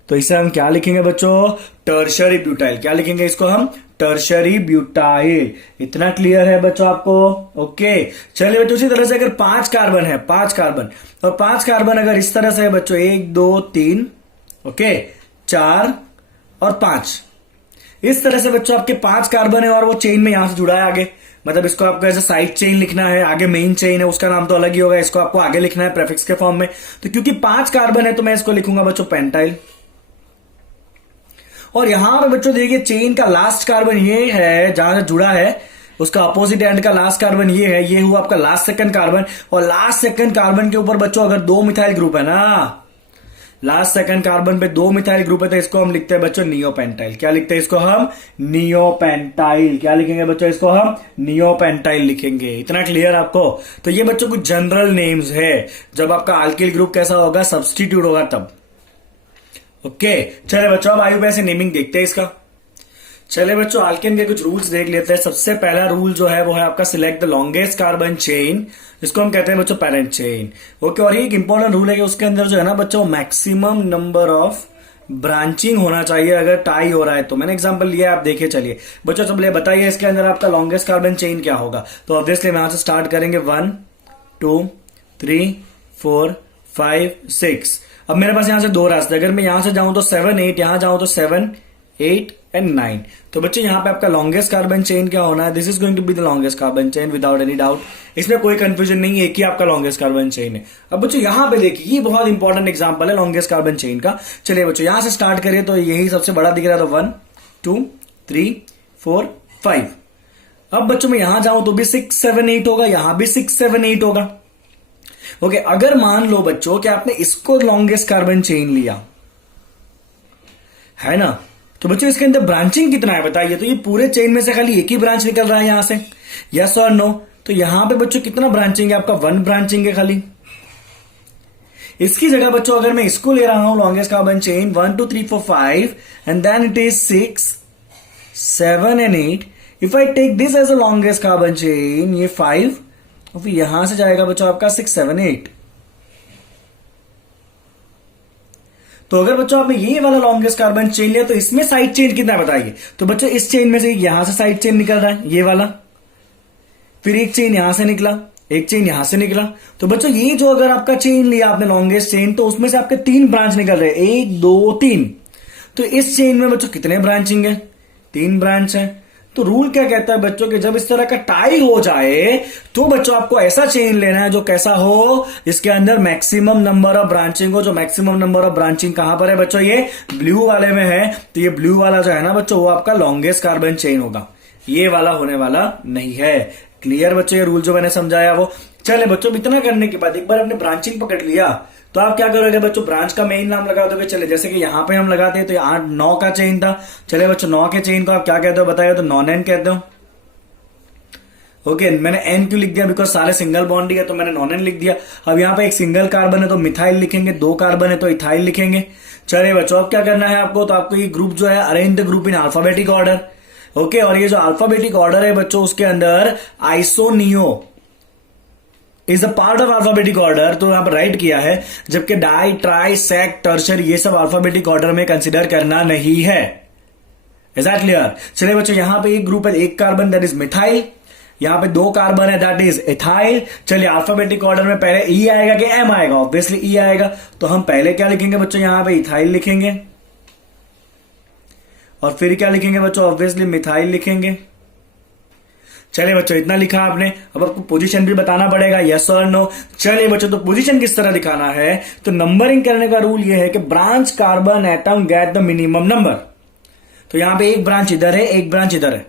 तो इसे हम क्या लिखेंगे बच्चों, टर्शरी ब्यूटाइल। क्या लिखेंगे इसको हम, टर्शरी ब्यूटाइल। इतना क्लियर है बच्चों आपको, ओके। चलिए बच्चों, उसी तरह से अगर 5 कार्बन है, 5 कार्बन, और 5 कार्बन अगर इस तरह से है बच्चों, 1 2 3, ओके, 4 और 5, इस तरह से बच्चों आपके 5 कार्बन है और वो चेन में यहां से जुड़ा है आगे, मतलब इसको आपको ऐसे साइड चेन लिखना है, आगे मेन चेन है उसका नाम तो अलग ही होगा, इसको आपको आगे लिखना है प्रेफिक्स के फॉर्म में। तो क्योंकि 5 कार्बन है तो मैं इसको लिखूंगा बच्चों पेंटाइल। और यहां पे बच्चों देखिए, चेन का लास्ट कार्बन ये है जहां से जुड़ा है, उसका अपोजिट एंड का लास्ट कार्बन ये है, ये हुआ आपका लास्ट सेकंड कार्बन। और लास्ट सेकंड कार्बन के ऊपर बच्चों अगर 2 मिथाइल ग्रुप है ना, लास्ट सेकंड कार्बन पे 2 मिथाइल ग्रुप है, तो इसको हम लिखते हैं बच्चों नियोपेंटाइल। क्या लिखते हैं इसको हम, नियोपेंटाइल। क्या लिखेंगे बच्चों, इसको हम नियोपेंटाइल लिखेंगे। इतना क्लियर आपको। तो ये बच्चों कुछ जनरल नेम्स है, जब आपका अल्किल ग्रुप कैसा होगा, सब्स्टिट्यूट होगा तब। ओके, चले बच्चों, अब आयु पे ऐसे नेमिंग देखते हैं इसका। चले बच्चों, अल्केन के कुछ रूल्स देख लेते हैं। सबसे पहला रूल जो है वो है आपका select the longest carbon chain, जिसको हम कहते हैं बच्चों पेरेंट चेन। ओके, और ये एक इंपॉर्टेंट रूल है कि उसके अंदर जो है ना बच्चों, मैक्सिमम नंबर ऑफ ब्रांचिंग होना चाहिए अगर टाई हो रहा है तो। मैंने एग्जांपल लिया, आप देखिए। चलिए बच्चों, सब ले बताइए इसके अंदर आपका लॉन्गेस्ट कार्बन चेन क्या होगा। तो ऑब्वियसली यहां से स्टार्ट करेंगे 1 2 3 4 5 6। अब मेरे पास यहां से 2 रास्ते, अगर मैं यहां से जाऊं तो 7 8, यहां जाऊं तो 7 8 एंड 9। तो बच्चे यहाँ पे आपका लॉन्गेस्ट कार्बन चेन क्या होना है, this is going to be the longest carbon chain without any doubt. इसमें कोई कंफ्यूजन नहीं है, एक ही आपका लॉन्गेस्ट कार्बन चेन है। अब बच्चों यहाँ पे देखिए, ये बहुत इंपॉर्टेंट एग्जांपल है लॉन्गेस्ट कार्बन चेन का। चलिए बच्चों, यहां से स्टार्ट करिए तो यही सबसे बड़ा दिख रहा था, 1 2 3 4 5। अब बच्चों मैं यहां जाऊं तो भी 6 7 8 होगा, यहां भी 6 7 8 होगा। ओके, अगर मान लो बच्चों कि आपने इसको लॉन्गेस्ट कार्बन चेन लिया, है ना। तो बच्चों इसके अंदर ब्रांचिंग कितना है बताइए। तो ये पूरे चेन में से खाली एक ही ब्रांच निकल रहा है यहां से, यस और नो। तो यहां पे बच्चों कितना ब्रांचिंग है आपका, 1 ब्रांचिंग है खाली। इसकी जगह बच्चों अगर मैं इसको ले रहा हूं longest carbon chain 1 2 3 4 5 and then it is 6 7 and 8, if I take this as a longest carbon chain, ये 5 और फिर यहां से जाएगा बच्चों आपका 6 7 8। तो अगर बच्चों आपने ये वाला लॉन्गेस्ट कार्बन चेन लिया तो इसमें साइड चेन कितना है बताइए। तो बच्चों इस चेन में से यहां से साइड चेन निकल रहा है ये वाला, फिर एक चेन यहां से निकला, एक चेन यहां से निकला। तो बच्चों ये जो अगर आपका चेन लिया आपने लॉन्गेस्ट चेन, तो उसमें से आपके 3 ब्रांच निकल रहे हैं, 1 2 3। तो इस चेन में बच्चों कितने ब्रांचिंग है, 3 ब्रांच है। तो रूल क्या कहता है बच्चों कि जब इस तरह का टाई हो जाए तो बच्चों आपको ऐसा चेन लेना है जो कैसा हो, इसके अंदर मैक्सिमम नंबर ऑफ ब्रांचिंग हो। जो मैक्सिमम नंबर ऑफ ब्रांचिंग कहां पर है बच्चों, ये ब्लू वाले में है। तो ये ब्लू वाला जो है ना बच्चों, वो आपका लॉन्गेस्ट कार्बन चेन होगा, ये वाला होने वाला नहीं है। क्लियर बच्चों ये रूल जो मैंने समझाया वो। चले बच्चों इतना करने के बाद एक बार आपने ब्रांचिंग पकड़ लिया तो आप क्या करोगे बच्चों, ब्रांच का मेन नाम लगा दोगे। चले जैसे कि यहां पे हम लगाते हैं तो 8 9 का चेन था। चले बच्चों 9 के चेन को आप क्या कहते हो बताइए, तो नॉन एन कहते हो। ओके मैंने एन क्यों लिख दिया, बिकॉज सारे सिंगल बॉन्ड है तो मैंने नॉन एन लिख दिया। अब यहाँ पे एक सिंगल कार्बन है तो मिथाइल लिखेंगे, 2 कार्बन है तो इथाइल लिखेंगे। चलिए बच्चों अब क्या करना है आपको, तो आपको ये ग्रुप जो है arrange the group in alphabetic order. Okay और ये जो अल्फाबेटिक ऑर्डर है बच्चों उसके अंदर iso neo is a part of alphabetic order, तो यहां पर राइट किया है। जबकि डाई ट्राई सेक टर्शर ये सब अल्फाबेटिक ऑर्डर में कंसिडर करना नहीं है। Is that clear. चलिए बच्चों यहां पे एक ग्रुप है, 1 कार्बन दैट इज मिथाइल, यहां पे 2 कार्बन है दैट इज इथाइल। चलिए अल्फाबेटिक ऑर्डर में पहले ई आएगा कि एम आएगा, ऑब्वियसली ई आएगा। तो हम पहले क्या लिखेंगे बच्चों, यहां पे इथाइल लिखेंगे और फिर क्या लिखेंगे बच्चों, ऑब्वियसली मिथाइल लिखेंगे। चलिए बच्चों इतना लिखा आपने, अब आपको पोजीशन भी बताना पड़ेगा, यस और नो। चलिए बच्चों तो पोजीशन किस तरह दिखाना है, तो नंबरिंग करने का रूल ये है कि branch carbon atom get the minimum number. तो यहां पे एक ब्रांच इधर है, एक ब्रांच इधर है।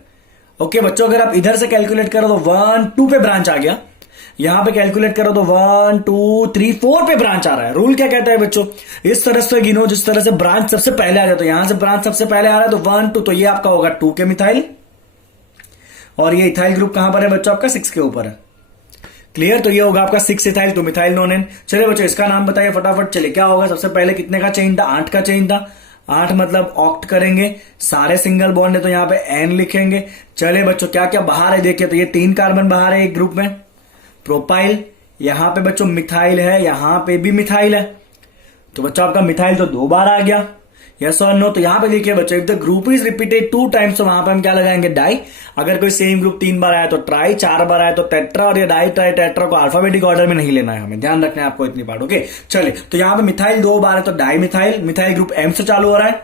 ओके बच्चों अगर आप इधर से कैलकुलेट करो तो 1 2 पे ब्रांच आ गया, यहां पे कैलकुलेट करो तो 1 2 3 4 पे ब्रांच आ रहा है। रूल क्या कहता है बच्चों, इस तरह से गिनो जिस तरह से ब्रांच सबसे पहले आ जाए। तो यहां से ब्रांच सबसे पहले आ रहा है तो 1 2, तो ये आपका होगा 2 के मिथाइल और ये इथाइल ग्रुप कहां पर है बच्चों, आपका 6 के ऊपर है। क्लियर। तो ये होगा आपका 6 इथाइल तो मिथाइल नॉन एन। चलिए बच्चों इसका नाम बताइए फटाफट। चलिए क्या होगा, सबसे पहले कितने का चेन था, 8 का चेन था। 8 मतलब ऑक्ट करेंगे, सारे सिंगल बॉन्ड है तो यहां पे एन लिखेंगे। चलिए बच्चों क्या क्या बाहर है देखिए, तो ये 3 कार्बन बाहर है एक ग्रुप में, प्रोपाइल। यहां पे बच्चों मिथाइल है, यहां पे भी मिथाइल है। तो बच्चों आपका मिथाइल तो 2 बार आ गया, यस और नो। तो यहां पे देखिए बच्चों if the group is repeated 2 times, तो वहां पे हम क्या लगाएंगे, डाई। अगर कोई सेम ग्रुप 3 बार आया तो ट्राई, 4 बार आया तो टेट्रा। और ये डाई ट्राई टेट्रा को अल्फाबेटिक ऑर्डर में नहीं लेना है, हमें ध्यान रखना है आपको इतनी बात। ओके चलिए तो यहां पे मिथाइल 2 बार है तो di methyl. Methyl group M से चालू हो रहा है।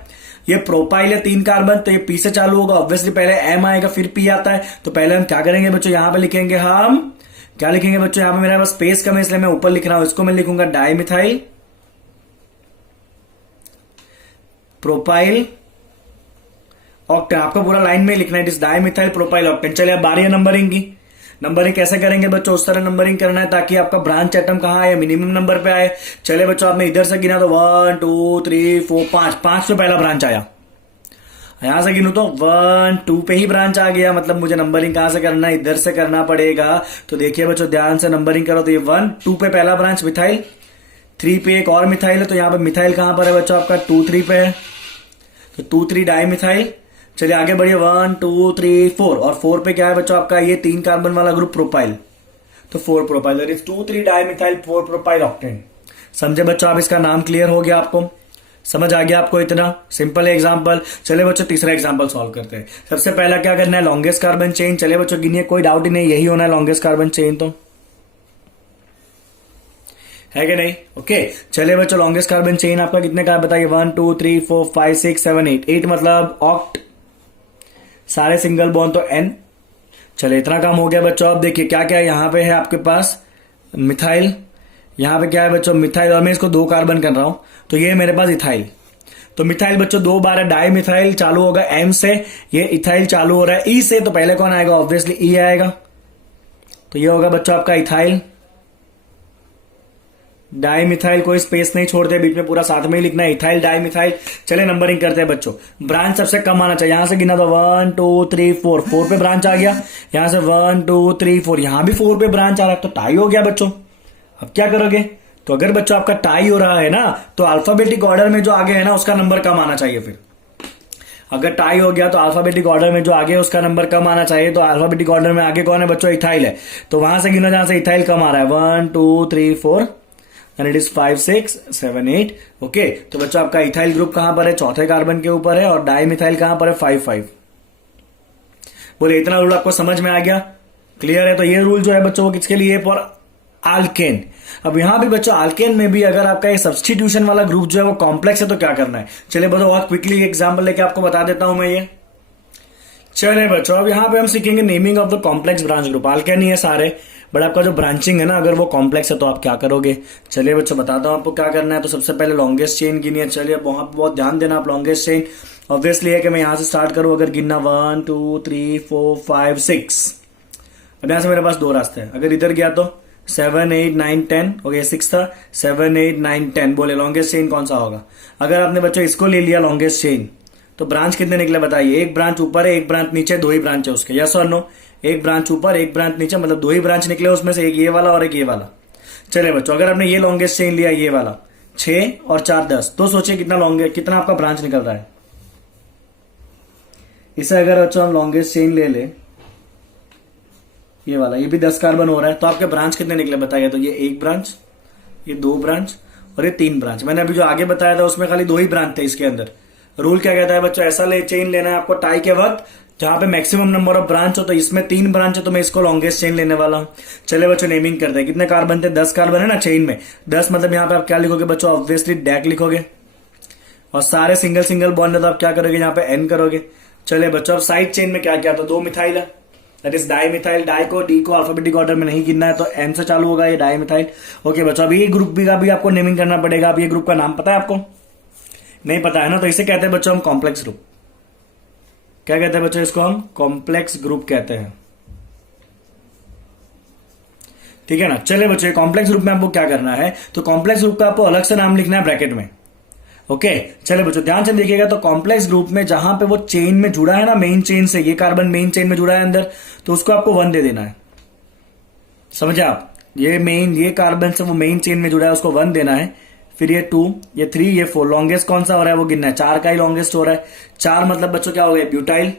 ये प्रोपाइल है 3 कार्बन तो ये पी से चालू होगा, ऑब्वियसली पहले एम आएगा फिर पी आता है। तो पहले हम क्या करेंगे बच्चों, यहां पे लिखेंगे हम क्या लिखेंगे बच्चों, यहां पे मेरा पास स्पेस कम है इसलिए मैं ऊपर लिख रहा हूं, इसको मैं लिखूंगा डाई मिथाइल प्रोपाइल ऑक्टेन। आपको पूरा लाइन में लिखना है, it is di methyl propyl octane. चलिए अब बारी है नंबरिंग की। नंबरिंग कैसे करेंगे बच्चों, उस तरह नंबरिंग करना है ताकि आपका ब्रांच एटम कहां आए, मिनिमम नंबर पे आए। चलिए बच्चों आपने इधर से गिना तो 1 2 3 4 5, 5 पे पहला ब्रांच आया। यहां से गिनू तो 1 2 पे ही ब्रांच आ गया, मतलब मुझे नंबरिंग कहां से करना है, इधर से करना पड़ेगा। तो देखिए बच्चों ध्यान से नंबरिंग करो, तो ये 1 2 पे पहला ब्रांच मिथाइल, 3 पे एक और मिथाइल है तो यहां पे मिथाइल कहां पर है बच्चों, आपका 2 3 पे है तो 2 3 डाई मिथाइल। चलिए आगे बढ़िए 1 2 3 4, और 4 पे क्या है बच्चों आपका, ये 3 कार्बन वाला ग्रुप प्रोपाइल तो 4 propyl, that is 2 3 di methyl 4 propyl octane. समझे बच्चों आप, इसका नाम क्लियर हो गया आपको, समझ आ गया आपको, इतना सिंपल एग्जांपल। चले बच्चों तीसरा एग्जांपल सॉल्व करते हैं। सबसे पहला क्या करना है, लॉन्गेस्ट कार्बन चेन। चले बच्चों गिनिए, कोई डाउट ही नहीं, यही होना है लॉन्गेस्ट कार्बन चेन, तो है कि नहीं। ओके चलिए बच्चों लॉन्गेस्ट कार्बन चेन आपका कितने का बताइए, 1 2 3 4 5 6 7 8, 8 मतलब ऑक्ट, सारे सिंगल बॉन्ड तो एन। चलिए इतना काम हो गया बच्चों। अब देखिए क्या क्या यहां पे है आपके पास, मिथाइल, यहां पे क्या है बच्चों मिथाइल, और मैं इसको 2 कार्बन कर रहा हूं तो ये मेरे पास इथाइल। तो मिथाइल बच्चों 2 बार है, डाई मिथाइल चालू होगा एम से, ये इथाइल चालू हो रहा है ई से, तो पहले कौन आएगा, ऑब्वियसली ई आएगा। तो ये होगा बच्चों आपका इथाइल डाई मिथाइल, कोई स्पेस नहीं छोड़ते बीच में, पूरा साथ में ही लिखना है, इथाइल डाई मिथाइल। चले नंबरिंग करते हैं बच्चों। ब्रांच सबसे कम आना चाहिए, यहां से गिना तो 1 2 3 4, 4 पे ब्रांच आ गया, यहां से 1 2 3 4, यहां भी 4 पे ब्रांच आ रहा है, तो टाई हो गया बच्चों। अब क्या करोगे? तो अगर बच्चों आपका टाई हो रहा है ना, तो अल्फाबेटिक ऑर्डर में जो आगे है ना उसका नंबर कम आना चाहिए। फिर अगर टाई हो गया तो अल्फाबेटिक ऑर्डर में जो आगे है उसका नंबर कम आना चाहिए। तो अल्फाबेटिक ऑर्डर में आगे कौन है बच्चों? इथाइल है, तो वहां से गिनो जहां से इथाइल कम आ रहा है, 1 2 3 4 एंड इट इज 5 6 7 8। ओके, तो बच्चों आपका इथाइल ग्रुप कहां पर है? चौथे कार्बन के ऊपर है। और डाई मिथाइल कहां पर है? 5 5। बोले इतना रूल आपको समझ में आ गया? क्लियर है? तो ये रूल जो है बच्चों वो किसके लिए? For Alcaine. अब यहां भी बच्चों आल्केन में भी अगर आपका ये सब्स्टिट्यूशन वाला ग्रुप जो है वो कॉम्प्लेक्स है तो क्या करना है? चलिए बच्चों बहुत क्विकली एग्जांपल लेके आपको बता देता हूं मैं ये। चलिए बच्चों अब यहां पे हम सीखेंगे naming of the complex branch group. Alkane ही है सारे, बट आपका जो ब्रांचिंग है ना अगर वो कॉम्प्लेक्स है तो आप क्या करोगे? चलिए बच्चों बताता हूं आपको क्या करना है। तो सबसे पहले लॉन्गेस्ट चेन गिनिए। चलिए वहां पर बहुत ध्यान देना आप। लॉन्गेस्ट चेन ऑब्वियसली है कि मैं यहां से स्टार्ट करूं, अगर गिनना 1 2 3 4 5 6। अब यहां से मेरे पास दो रास्ते हैं, अगर इधर गया तो 7 8 9 10। ओके 6 था, 7 8 9 10। बोले लॉन्गेस्ट चेन कौन सा होगा? अगर आपने बच्चों इसको ले लिया लॉन्गेस्ट चेन, तो ब्रांच कितने निकले बताइए? एक ब्रांच ऊपर है, एक ब्रांच नीचे, दो ही ब्रांच है उसके। यस और नो? एक ब्रांच ऊपर, एक ब्रांच नीचे, मतलब दो ही ब्रांच निकले उसमें से, एक ये वाला और एक ये वाला। चले बच्चों अगर आपने ये लॉन्गेस्ट चेन लिया, ये वाला 6 और 4 10, तो सोचिए कितना आपका ब्रांच निकल रहा है। इसे अगर बच्चों हम लॉन्गेस्ट चेन ले ले, ये वाला, ये भी 10 कार्बन हो रहा है, तो आपके ब्रांच कितने निकले बताइए? तो ये एक ब्रांच, ये दो ब्रांच और ये तीन ब्रांच। मैंने अभी जो आगे बताया था उसमें खाली दो ही ब्रांच थे इसके अंदर। रूल क्या कहता है बच्चों? ऐसा चेन लेना है आपको टाई के वक्त जहां पे मैक्सिमम नंबर ऑफ ब्रांच हो। तो इसमें 3 ब्रांच है तो मैं इसको लॉन्गेस्ट चेन लेने वाला हूं। चले बच्चों नेमिंग करते हैं। कितने कार्बन थे? 10 कार्बन है ना चेन में। 10 मतलब यहां पे आप क्या लिखोगे बच्चों? ऑब्वियसली डैक लिखोगे। और सारे सिंगल सिंगल बॉन्ड है तो आप क्या करोगे? यहाँ पे एन करोगे। चले बच्चों अब साइड चेन में क्या क्या? तो 2 मिथाइल है, that is di methyl. Di को डी को अल्फाबेटिक ऑर्डर में नहीं गिनना है, तो एम से चालू होगा ये डाई मिथाइल। ओके बच्चों अब ये ग्रुप भी का भी आपको नेमिंग करना पड़ेगा। अब ये ग्रुप का नाम पता है आपको? नहीं पता है ना? तो इसे कहते हैं बच्चों हम कॉम्प्लेक्स ग्रुप। क्या कहते हैं बच्चों? इसको हम कॉम्प्लेक्स ग्रुप कहते हैं। ठीक है ना? चले बच्चों कॉम्प्लेक्स ग्रुप में आपको क्या करना है? तो कॉम्प्लेक्स ग्रुप का आपको अलग से नाम लिखना है ब्रैकेट में। ओके चले बच्चों ध्यान से देखिएगा। तो कॉम्प्लेक्स ग्रुप में जहां पे वो चेन में जुड़ा है ना, मेन चेन से, ये कार्बन मेन चेन में जुड़ा है अंदर, तो उसको आपको 1 दे देना है। समझे आप? ये कार्बन से वो मेन चेन में जुड़ा है, उसको 1 देना है। फिर ये 2, ये 3, ये 4। लॉन्गेस्ट कौन सा हो रहा है वो गिनना है। 4 का ही लॉन्गेस्ट हो रहा है। 4 मतलब बच्चों क्या हो गया? ब्यूटाइल।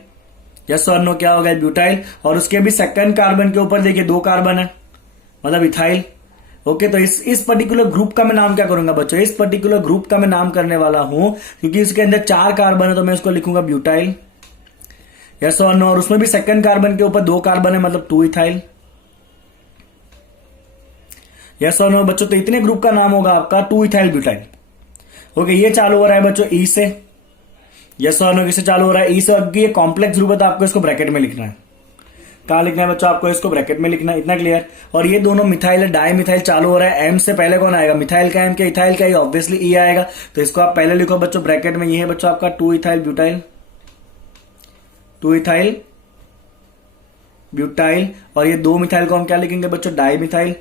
यस और नो? क्या हो गया? ब्यूटाइल। और उसके भी सेकंड कार्बन के ऊपर देखिए 2 कार्बन है, मतलब इथाइल। ओके तो इस पर्टिकुलर ग्रुप का मैं नाम क्या करूंगा बच्चों? इस पर्टिकुलर ग्रुप का मैं नाम करने वाला हूं क्योंकि इसके अंदर 4 कार्बन है, तो मैं इसको लिखूंगा ब्यूटाइल। यस और नो? और उसमें भी सेकंड कार्बन के ऊपर 2 कार्बन है, मतलब 2 इथाइल। यस और नो बच्चों? तो इतने ग्रुप का नाम होगा आपका 2 इथाइल ब्यूटाइल। ओके ये चालू हो रहा है बच्चों ई से। यस और नो? किससे चालू हो रहा है? ई से। अब ये कॉम्प्लेक्स ग्रुप है तो आपको इसको ब्रैकेट में लिखना है। कहां लिखना है बच्चों? आपको इसको ब्रैकेट में लिखना है। इतना क्लियर? और ये दोनों मिथाइल है, डाई मिथाइल चालू हो रहा है। एम से पहले कौन आएगा? मिथाइल का एम क्या इथाइल का? ऑब्वियसली ई आएगा, तो इसको आप पहले लिखो बच्चों ब्रैकेट में। ये है बच्चों आपका 2 इथाइल ब्यूटाइल, 2 इथाइल ब्यूटाइल। और ये 2 मिथाइल को हम क्या लिखेंगे बच्चों? Di methyl.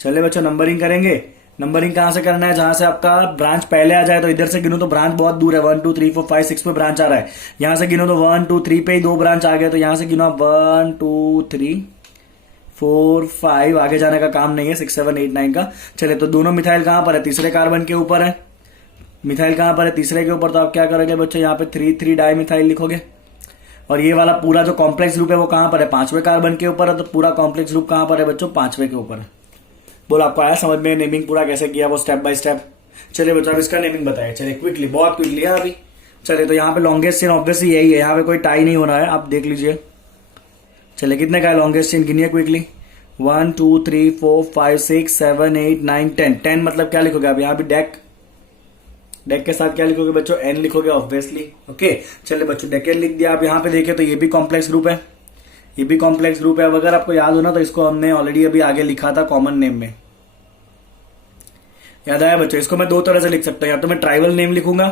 चले बच्चों नंबरिंग करेंगे। नंबरिंग कहां से करना है? जहां से आपका ब्रांच पहले आ जाए। तो इधर से गिनो तो ब्रांच बहुत दूर है, 1 2 3 4 5 6 पे ब्रांच आ रहा है। यहां से गिनो तो 1 2 3 पे ही 2 ब्रांच आ गए, तो यहां से गिनो आप 1 2 3 4 5। आगे जाने का काम नहीं है 6 7 8 9 का। चले तो दोनों मिथाइल कहां पर है? तीसरे कार्बन के ऊपर है। मिथाइल कहां पर है? तीसरे के ऊपर। तो आप क्या करोगे बच्चों? यहाँ पे 3 3 डाई मिथाइल लिखोगे। और ये वाला पूरा जो कॉम्प्लेक्स ग्रुप है वो कहां पर है? 5वें कार्बन के ऊपर है। तो पूरा कॉम्प्लेक्स ग्रुप कहां पर है बच्चों? 5वें के ऊपर है। बोल आपको आया समझ में नेमिंग पूरा कैसे किया वो स्टेप बाय स्टेप? चलिए बच्चों अब इसका नेमिंग बताइए। चलिए क्विकली, बहुत क्विकली है अभी। चलिए तो यहाँ पे लॉन्गेस्ट चेन ऑब्वियसली यही है, यहाँ पे कोई टाई नहीं हो रहा है, आप देख लीजिए। चलिए कितने का है लॉन्गेस्ट चेन? गिनिए क्विकली। 1 2 3 4 5 6 7 8 9 10। 10 मतलब क्या लिखोगे आप? यहाँ भी डेक के साथ क्या लिखोगे बच्चों? एन लिखोगे ऑब्वियसली। ओके चलिए बच्चों डेक एन लिख दिया। आप यहाँ पे देखिए तो ये भी कॉम्प्लेक्स ग्रुप है, ये भी कॉम्प्लेक्स ग्रुप है। अब अगर आपको याद हो ना तो इसको हमने ऑलरेडी अभी आगे लिखा था कॉमन नेम में, याद आया बच्चों? इसको मैं 2 तरह से लिख सकता हूं, या तो मैं ट्राइबल नेम लिखूंगा,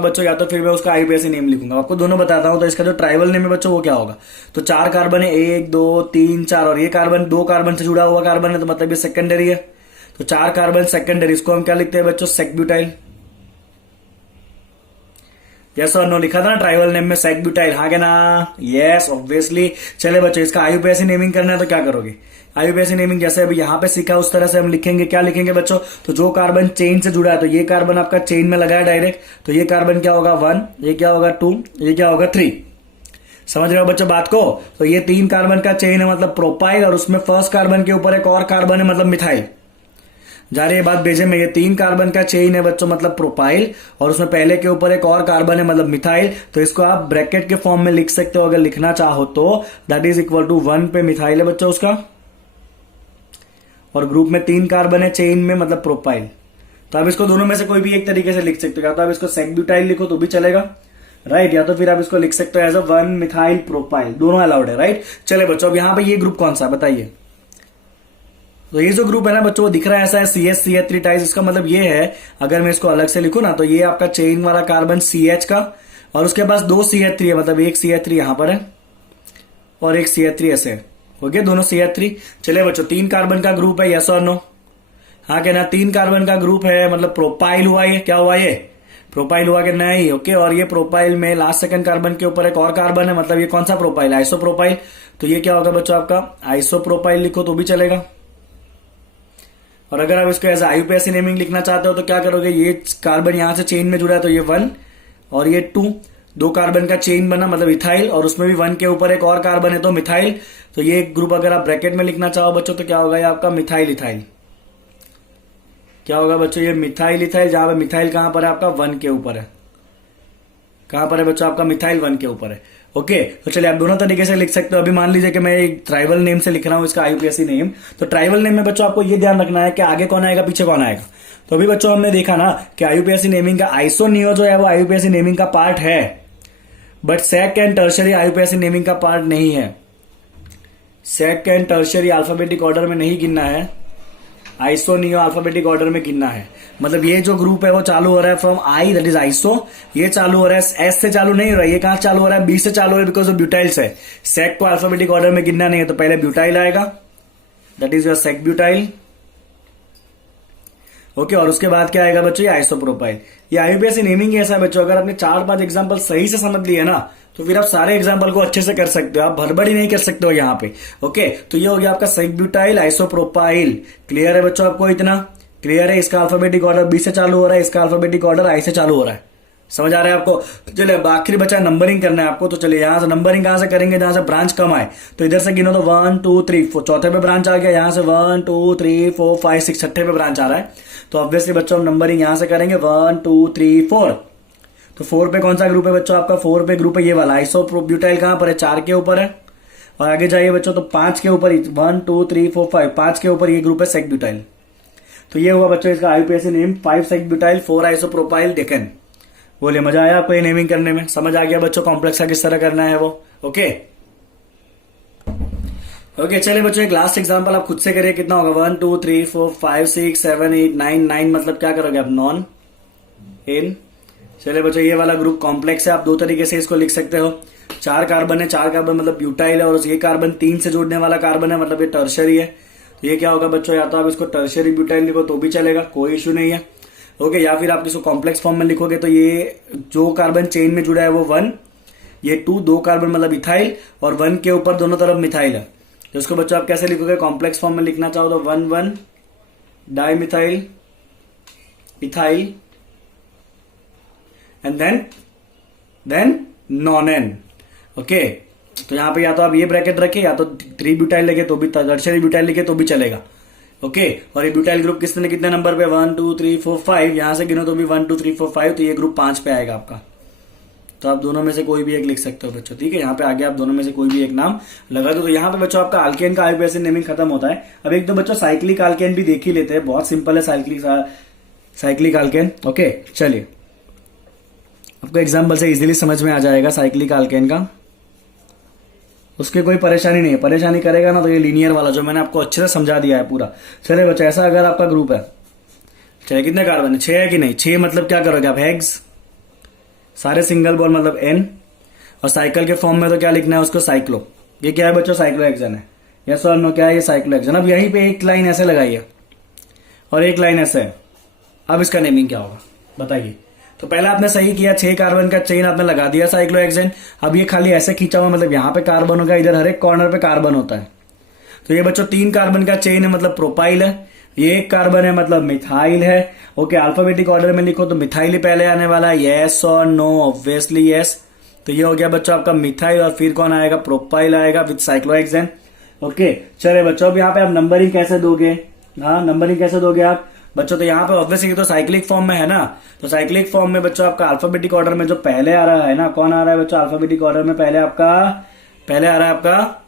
बच्चों, या तो फिर मैं उसका आईपीएससी नेम लिखूंगा। आपको दोनों बताता हूं। तो इसका जो ट्राइबल नेम है बच्चों वो क्या होगा? तो 4 कार्बन है, 1 2 3 4, और ये कार्बन 2 कार्बन से जुड़ा हुआ कार्बन है, तो मतलब ये सेकेंडरी है। तो 4 कार्बन सेकेंडरी, इसको हम क्या लिखते हैं बच्चों, सेक ब्यूटाइल। यस और नो लिखा था ना ट्राइवल नेम में, सेक ब्यूटाइल, हाँ क्या ना, यस ऑब्वियसली। चले बच्चों इसका आईयूपीएसी नेमिंग करना है तो क्या करोगे, आईयूपीएसी नेमिंग जैसे अभी यहाँ पे सीखा उस तरह से हम लिखेंगे। क्या लिखेंगे बच्चों, तो जो कार्बन चेन से जुड़ा है, तो ये कार्बन आपका चेन में लगा है डायरेक्ट, तो ये कार्बन क्या होगा 1, ये क्या होगा 2, ये क्या होगा 3। समझ रहे हो बच्चों बात को। तो ये 3 कार्बन का चेन है मतलब प्रोपाइल, और उसमें फर्स्ट कार्बन के ऊपर एक और कार्बन है मतलब मिथाइल। जा रही है बात भेजे में, ये 3 कार्बन का चेन है बच्चों मतलब प्रोपाइल, और उसमें पहले के ऊपर एक और कार्बन है मतलब मिथाइल। तो इसको आप ब्रैकेट के फॉर्म में लिख सकते हो अगर लिखना चाहो तो, दैट इज इक्वल टू 1 पे मिथाइल है बच्चों उसका, और ग्रुप में 3 कार्बन है चेन में मतलब प्रोपाइल। तो आप इसको दोनों में से कोई भी एक तरीके से लिख सकते हो, या तो आप इसको सेक ब्यूटाइल लिखो तो भी चलेगा, राइट, या तो फिर आप इसको लिख सकते हो एज अ 1 मिथाइल प्रोपाइल, दोनों अलाउड है, राइट। चले बच्चों अब यहाँ पे ये ग्रुप कौन सा बताइए। तो ये जो ग्रुप है ना बच्चों वो दिख रहा है ऐसा है CH3 टाइज, इसका मतलब ये है, अगर मैं इसको अलग से लिखूं ना तो ये आपका चेन वाला कार्बन CH का, और उसके पास 2 CH3 है, मतलब एक CH3 यहां पर है और एक CH3 ऐसे है, ओके, दोनों CH3। चले बच्चों 3 कार्बन का ग्रुप है, यस और नो, हाँ क्या ना, 3 कार्बन का ग्रुप है मतलब प्रोपाइल हुआ, ये क्या हुआ, ये प्रोपाइल हुआ कि नहीं, ओके। और ये प्रोपाइल में लास्ट सेकंड कार्बन के ऊपर एक और कार्बन है, मतलब ये कौन सा प्रोपाइल, आइसोप्रोपाइल। तो ये क्या होगा बच्चों आपका आइसोप्रोपाइल लिखो तो भी चलेगा। और अगर आप इसको एज आईयूपीएसी नेमिंग लिखना चाहते हो तो क्या करोगे, ये कार्बन यहां से चेन में जुड़ा है तो ये 1 और ये 2, 2 कार्बन का चेन बना मतलब इथाइल, और उसमें भी 1 के ऊपर एक और कार्बन है तो मिथाइल। तो ये ग्रुप अगर आप ब्रैकेट में लिखना चाहो बच्चों तो क्या होगा, ये आपका मिथाइल इथाइल। क्या होगा बच्चों, ये मिथाइल इथाइल, जहां पे मिथाइल कहां पर है आपका 1 के ऊपर है, कहां पर है बच्चों आपका मिथाइल 1 के ऊपर है, ओके। तो चलिए आप दोनों तरीके से लिख सकते हो। अभी मान लीजिए कि मैं एक ट्राइबल नेम से लिख रहा हूं इसका आईयूपीएसी नेम, तो ट्राइबल नेम में बच्चों आपको ये ध्यान रखना है कि आगे कौन आएगा पीछे कौन आएगा। तो अभी बच्चों हमने देखा ना कि आईयूपीएसी नेमिंग का आइसोनियो जो है वो आईयूपीएसी नेमिंग का पार्ट है, but sec and tertiary IUPAC naming का पार्ट नहीं है। Sec and tertiary alphabetic order में नहीं गिनना है, आइसोनियो अल्फाबेटिक ऑर्डर में गिनना है। मतलब ये जो ग्रुप है वो चालू हो रहा है from I, that is iso, ये चालू हो रहा है एस से, चालू नहीं हो रहा है, ये कहां चालू हो रहा है, बी से चालू हो रहा है बिकॉज ऑफ ब्यूटाइल्स है। सेक को अल्फाबेटिक ऑर्डर में गिनना नहीं है, तो पहले ब्यूटाइल आएगा, that is your sec butyl, okay. और उसके बाद क्या आएगा बच्चों, ये आइसोप्रोपाइल। ये आईयूपीएसी नेमिंग ऐसा है बच्चों, अगर आपने 4-5 एग्जाम्पल सही से समझ लिए ना तो फिर आप सारे एग्जाम्पल को अच्छे से कर सकते हो, आप भड़बड़ी नहीं कर सकते हो यहाँ पे, ओके। तो ये हो गया आपका सेक ब्यूटाइल आइसोप्रोपाइल। क्लियर है बच्चों आपको, इतना क्लियर है। इसका अल्फाबेटिक ऑर्डर बी से चालू हो रहा है, इसका अल्फाबेटिक ऑर्डर आई से चालू हो रहा है, समझ आ रहा है आपको। चलिए अब आखिरी बचा नंबरिंग करना है आपको, तो चलिए यहां से नंबरिंग कहां से करेंगे, जहां से ब्रांच कम आए, तो इधर से गिनो तो 1 2 3 4, चौथे पे ब्रांच आ गया, यहां से 1 2 3 4 5 6, छठे पे ब्रांच आ रहा है, तो ऑब्वियसली बच्चों हम नंबरिंग यहां से करेंगे 1 2 3 4। तो 4 पे कौन सा ग्रुप है बच्चों आपका, 4 पे ग्रुप है ये वाला आइसोब्यूटाइल, कहां पर है 4 के ऊपर है। और आगे जाइए बच्चों तो 5 के ऊपर 1 2 3 4 5, 5 के ऊपर ये ग्रुप है सेक ब्यूटाइल। तो ये हुआ बच्चों इसका IUPAC name, 5 sec butyl 4 isopropyl decane. बोले मजा आया आपको ये नेमिंग करने में, समझ आ गया बच्चों कॉम्प्लेक्स का किस तरह करना है वो, ओके। ओके चलिए बच्चों एक लास्ट एग्जांपल आप खुद से करिए, कितना होगा 1 2 3 4 5 6 7 8 9, 9 मतलब क्या करोगे आप, नॉन इन। चलिए बच्चों ये वाला ग्रुप कॉम्प्लेक्स है, आप 2 तरीके से इसको लिख सकते हो। 4 कार्बन है, 4 कार्बन मतलब ब्यूटाइल है, और ये कार्बन 3 से जोड़ने वाला कार्बन है, मतलब ये टर्शरी है। तो ये क्या होगा बच्चों, या तो आप इसको टर्शरी ब्यूटाइल लिखो तो भी चलेगा, कोई इश्यू नहीं है, ओके। या फिर आप इसको कॉम्प्लेक्स फॉर्म में लिखोगे तो ये जो कार्बन चेन में जुड़ा है वो 1, ये 2, 2 कार्बन मतलब इथाइल, और 1 के ऊपर दोनों तरफ मिथाइल है। तो इसको बच्चों आप कैसे लिखोगे, कॉम्प्लेक्स फॉर्म में लिखना चाहो तो 1 1 dimethyl ethyl and then nonane, okay. तो यहां पे या तो आप ये ब्रैकेट रखे, या तो 3 ब्यूटाइल लिखे तो भी, टर्शरी ब्यूटाइल लिखे तो भी चलेगा, ओके। और ये ब्यूटाइल ग्रुप कितने नंबर पे, 1 2 3 4 5, यहां से गिनो तो भी 1 2 3 4 5, तो ये ग्रुप 5 पे आएगा आपका। तो आप दोनों में से कोई भी एक लिख सकते हो बच्चों, ठीक है। यहाँ पे आगे आप दोनों में से कोई भी एक नाम लगा दो। तो यहाँ पे बच्चों आपका अल्केन का आईयूपीएसी नेमिंग खत्म होता है। अब एक तो बच्चों साइक्लिक अल्केन भी देख ही लेते हैं, बहुत सिंपल है साइक्लिक अल्केन, ओके। चलिए आपको एग्जाम्पल से इजीली समझ में आ जाएगा साइक्लिक अल्केन का, उसके कोई परेशानी नहीं है। परेशानी करेगा ना तो ये लीनियर वाला जो मैंने आपको अच्छे से समझा दिया है पूरा। चलिए बच्चों ऐसा अगर आपका ग्रुप है, चलिए कितने कार्बन है, 6 है कि नहीं, 6 मतलब क्या करोगे आप, हेक्स, सारे सिंगल बॉन्ड मतलब एन, और साइकिल के फॉर्म में तो क्या लिखना है उसको, साइक्लो। ये क्या है बच्चों, साइक्लोहेक्सेन है, यस और नो, क्या है ये साइक्लोहेक्सेन। अब यहीं पे एक लाइन ऐसे लगाइए और एक लाइन ऐसे है। अब इसका नेमिंग क्या होगा बताइए। तो पहले आपने सही किया, 6 कार्बन का चेन आपने लगा दिया साइक्लोहेक्सेन। अब ये खाली ऐसे खींचा हुआ, मतलब यहाँ पे कार्बन होगा, इधर हर एक कॉर्नर पे कार्बन होता है। तो ये बच्चों 3 कार्बन का चेन है, मतलब प्रोपाइल है। ये 1 कार्बन है, मतलब मिथाइल है। ओके, अल्फाबेटिक ऑर्डर में लिखो तो मिथाइल ही पहले आने वाला है। यस और नो, ऑब्वियसली यस। तो ये हो गया बच्चों आपका मिथाइल, और फिर कौन आएगा, प्रोपाइल आएगा विद साइक्लोहेक्सेन। ओके चले बच्चों, अब यहाँ पे आप नंबरिंग कैसे दोगे, हाँ नंबरिंग कैसे दोगे आप बच्चों। तो यहाँ पे ऑब्वियसली तो साइक्लिक फॉर्म में है ना, तो साइक्लिक फॉर्म में बच्चों आपका अल्फाबेटिक ऑर्डर में जो पहले आ रहा है ना, कौन आ रहा है बच्चों अल्फाबेटिक ऑर्डर में, पहले आ रहा है आपका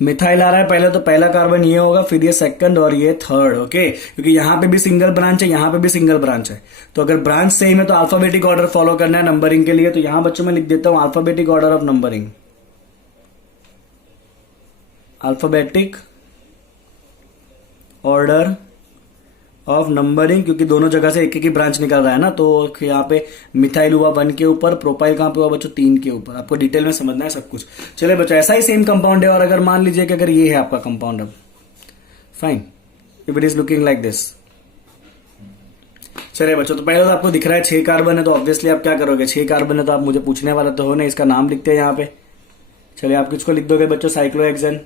मिथाइल आ रहा है पहले। तो पहला कार्बन ये होगा, फिर ये सेकंड और ये थर्ड। ओके, क्योंकि यहाँ पे भी सिंगल ब्रांच है, यहाँ पे भी सिंगल ब्रांच है। तो अगर ब्रांच सेम है तो अल्फाबेटिक ऑर्डर फॉलो करना है नंबरिंग के लिए। तो यहां बच्चों में लिख देता हूं alphabetic order of numbering, alphabetic order of numbering, क्योंकि दोनों जगह से एक एक ही ब्रांच निकल रहा है ना। तो यहाँ पे मिथाइल हुआ 1 के ऊपर, प्रोपाइल कहां पे हुआ बच्चों 3 के ऊपर। आपको डिटेल में समझना है सब कुछ। चलिए बच्चों, ऐसा ही सेम कंपाउंड है, और अगर मान लीजिए कि अगर ये है आपका कंपाउंड, अब fine, if it is looking like this. चलिए बच्चों, तो पहले तो आपको दिख रहा है 6 कार्बन है, तो ऑब्वियसली आप क्या करोगे, 6 कार्बन है तो आप मुझे पूछने वाला तो हो ना, इसका नाम लिखते हैं यहाँ पे। चलिए आप किसको लिख दोगे बच्चों, साइक्लोहेक्सेन।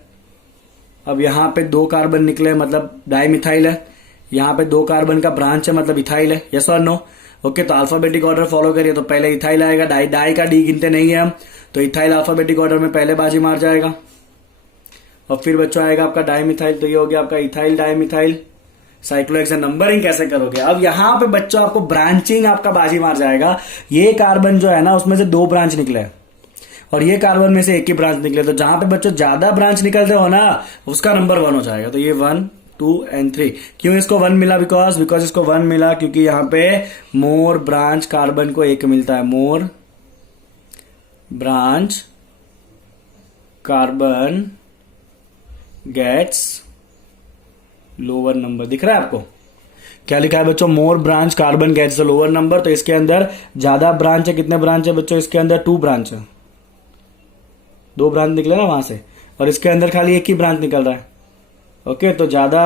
अब यहाँ पे 2 कार्बन निकले, मतलब डाइमिथाइल है। यहाँ पे 2 कार्बन का ब्रांच है, मतलब इथाइल है। यस और नो। ओके, तो अल्फाबेटिक ऑर्डर फॉलो करिए। तो पहले इथाइल आएगा, डाई का डी गिनते नहीं है हम, तो इथाइल अल्फाबेटिक ऑर्डर में पहले बाजी मार जाएगा। और फिर बच्चों आएगा आपका डाइमिथाइल, तो ये हो गया आपका इथाइल डाइमिथाइल। साइक्लोहेक्सेन नंबरिंग कैसे करोगे, अब यहाँ पे बच्चों आपको ब्रांचिंग आपका बाजी मार जाएगा। ये कार्बन जो है ना, उसमें से 2 ब्रांच निकले, और ये कार्बन में से एक ही ब्रांच निकले। तो जहां पे बच्चों ज्यादा ब्रांच निकलते हो ना, उसका नंबर 1 हो जाएगा। तो ये 1, 2 एंड 3। क्यों इसको 1 मिला, बिकॉज इसको 1 मिला क्योंकि यहाँ पे मोर ब्रांच कार्बन को 1 मिलता है। More branch carbon gets lower number. दिख रहा है आपको क्या लिखा है बच्चों, more branch carbon gets the lower number. तो इसके अंदर ज्यादा ब्रांच है, कितने ब्रांच है बच्चों, इसके अंदर 2 ब्रांच है, 2 ब्रांच निकले ना वहां से, और इसके अंदर खाली एक ही ब्रांच निकल रहा है। ओके, तो ज्यादा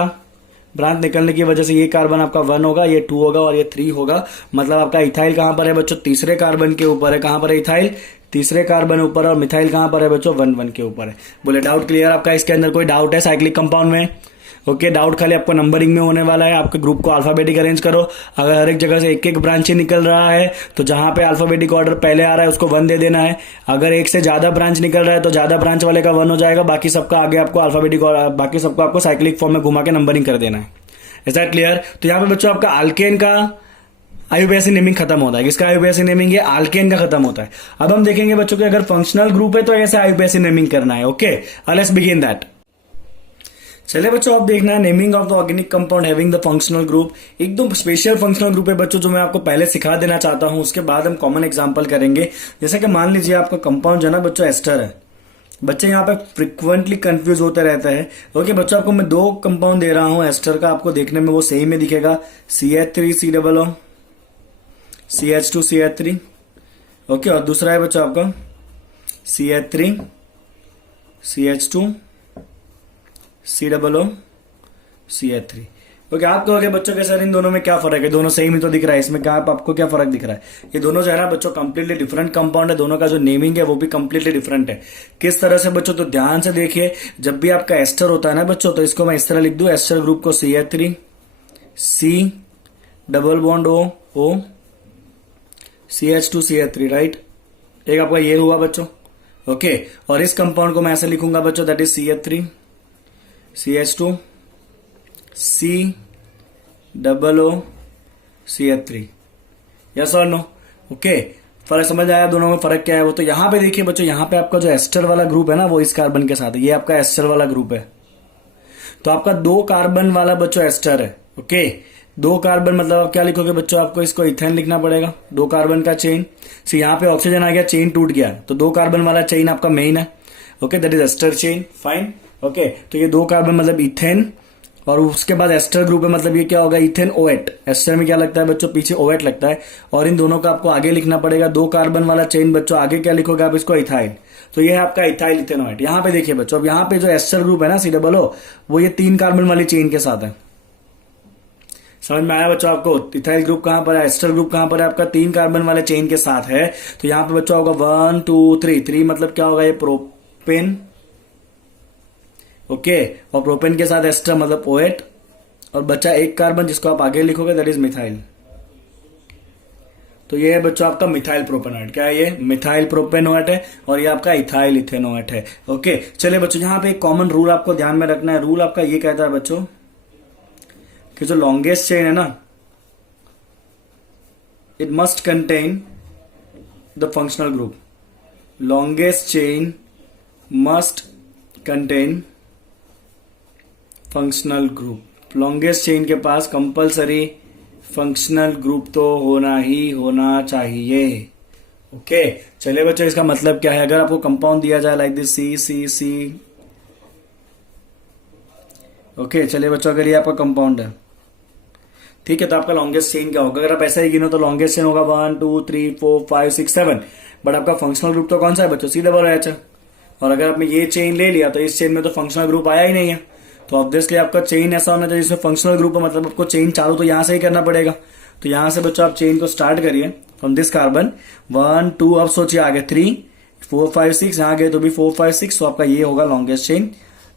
ब्रांच निकलने की वजह से ये कार्बन आपका 1 होगा, ये 2 होगा और ये 3 होगा। मतलब आपका इथाइल कहां पर है बच्चों, तीसरे कार्बन के ऊपर है। कहां पर है इथाइल, तीसरे कार्बन ऊपर, और मिथाइल कहां पर है बच्चों, 1 के ऊपर है। बोले डाउट क्लियर आपका, इसके अंदर कोई डाउट है साइक्लिक कंपाउंड में। ओके, डाउट खाली आपको नंबरिंग में होने वाला है। आपके ग्रुप को अल्फाबेटिक अरेंज करो। अगर हर एक जगह से एक एक ब्रांच ही निकल रहा है, तो जहां पे अल्फाबेटिक ऑर्डर पहले आ रहा है उसको 1 दे देना है। अगर एक से ज्यादा ब्रांच निकल रहा है तो ज्यादा ब्रांच वाले का 1 हो जाएगा, बाकी सबका आगे आपको अल्फाबेटिक और बाकी सबको आपको साइक्लिक फॉर्म में घुमा के नंबरिंग कर देना है। Is that clear. तो यहाँ पे बच्चों आपका अल्केन का आईयूपीएसी नेमिंग खत्म होता है। किसका आईयूपीएसी नेमिंग, ये अल्केन का खत्म होता है। अब हम देखेंगे बच्चों कि अगर फंक्शनल ग्रुप है तो ऐसे आईयूपीएसी नेमिंग करना है। Okay, let's begin that. चलिए बच्चों, आप देखना है naming of the organic compound having the functional group. एकदम स्पेशल फंक्शनल ग्रुप है बच्चों, जो मैं आपको पहले सिखा देना चाहता हूं। उसके बाद हम कॉमन एग्जांपल करेंगे। जैसे कि मान लीजिए आपका कंपाउंड जो है ना बच्चों एस्टर है। बच्चे यहाँ पे फ्रिक्वेंटली कंफ्यूज होते रहते हैं। ओके बच्चों, आपको मैं 2 कंपाउंड दे रहा हूं एस्टर का, आपको देखने में वो सेम में दिखेगा। CH3COO, CH2 CH3। ओके, और दूसरा है बच्चों आपका CH3 CH2 COO CH3। Okay, आप कहोगे बच्चों के सर इन दोनों में क्या फर्क है, दोनों सेम ही तो दिख रहा है, इसमें क्या आपको क्या फर्क दिख रहा है। ये दोनों जो है ना बच्चों कंप्लीटली डिफरेंट कंपाउंड है। दोनों का जो नेमिंग है वो भी कंप्लीटली डिफरेंट है। किस तरह से बच्चों, तो ध्यान से देखिए। जब भी आपका एस्टर होता है ना बच्चों, तो इसको मैं इस तरह लिख दूं, एस्टर ग्रुप को CH3 C double bond O CH2 CH3, right. एक आपका ये हुआ बच्चों। ओके, और इस कंपाउंड को मैं ऐसे लिखूंगा बच्चों, that is CH3 CH2 C double O CH3। Yes और नो। ओके, फर्क समझ आया दोनों में फर्क क्या है वो। तो यहां पे देखिए बच्चों, यहां पे आपका जो एस्टर वाला ग्रुप है ना वो इस कार्बन के साथ है। ये आपका एस्टर वाला ग्रुप है। तो आपका 2 कार्बन वाला बच्चों एस्टर है। ओके, 2 कार्बन मतलब आप क्या लिखोगे बच्चों, आपको इसको इथेन लिखना पड़ेगा। 2 कार्बन का चेन, सो यहाँ पे ऑक्सीजन आ गया, चेन टूट गया, तो 2 कार्बन वाला चेन आपका मेन है। Okay, that is ester chain, fine. Okay, तो ये 2 कार्बन मतलब इथेन, और उसके बाद एस्टर ग्रुप है, मतलब ये क्या होगा, इथेन OH। एस्टर में क्या लगता है बच्चों, पीछे OH लगता है, और इन दोनों का आपको आगे लिखना पड़ेगा। 2 कार्बन वाला चेन बच्चों, आगे क्या लिखोगे आप इसको, इथाइल। तो ये है आपका इथाइल इथेनोएट। यहाँ पे देखिए बच्चों, अब यहाँ पे जो एस्टर ग्रुप है ना COO, वो ये 3 कार्बन वाली चेन के साथ है। समझ में आया बच्चों आपको? इथाइल ग्रुप कहां पर है, एस्टर ग्रुप कहां पर है, आपका 3 कार्बन वाले चेन के साथ है। तो यहां पे बच्चों होगा 1 2 3 मतलब क्या होगा, ये प्रोपेन, ओके, और प्रोपेन के साथ एस्टर मतलब OH, और बच्चा एक कार्बन जिसको आप आगे लिखोगे दैट इज मिथाइल। तो ये है बच्चों आपका मिथाइल प्रोपेनोएट। क्या है ये? मिथाइल प्रोपेनोएट है, और ये आपका इथाइल इथेनोएट है। ओके, चलिए बच्चों, यहां पे एक कॉमन रूल आपको ध्यान में रखना है। रूल आपका ये कहता है बच्चों कि जो लॉन्गेस्ट चेन है ना, it must contain the functional group. Longest chain must contain functional group. Longest chain के पास कंपलसरी फंक्शनल ग्रुप तो होना ही होना चाहिए। ओके, चलिए बच्चों, इसका मतलब क्या है? अगर आपको कंपाउंड दिया जाए लाइक दिस C, ओके, चलिए बच्चों, अगर ये आपका कंपाउंड है, ठीक है, तो आपका लॉन्गेस्ट चेन क्या होगा? अगर आप ऐसा ही गिनो तो लॉन्गेस्ट चेन होगा 1 2 3 4 5 6 7, बट आपका फंक्शनल ग्रुप तो कौन सा है बच्चों? COOH है। और अगर आपने ये चेन ले लिया तो इस चेन में तो फंक्शनल ग्रुप आया ही नहीं है। तो ऑब्वियसली आपका चेन ऐसा होना चाहिए जिसमें फंक्शनल ग्रुप है, मतलब आपको चेन चालू तो यहां से ही करना पड़ेगा। तो यहां से बच्चों आप चेन को स्टार्ट करिए फ्रॉम दिस कार्बन 1 2, अब सोचिए आगे 3 4 5 6, यहां गए तो भी 4 5 6, तो आपका ये होगा लॉन्गेस्ट चेन,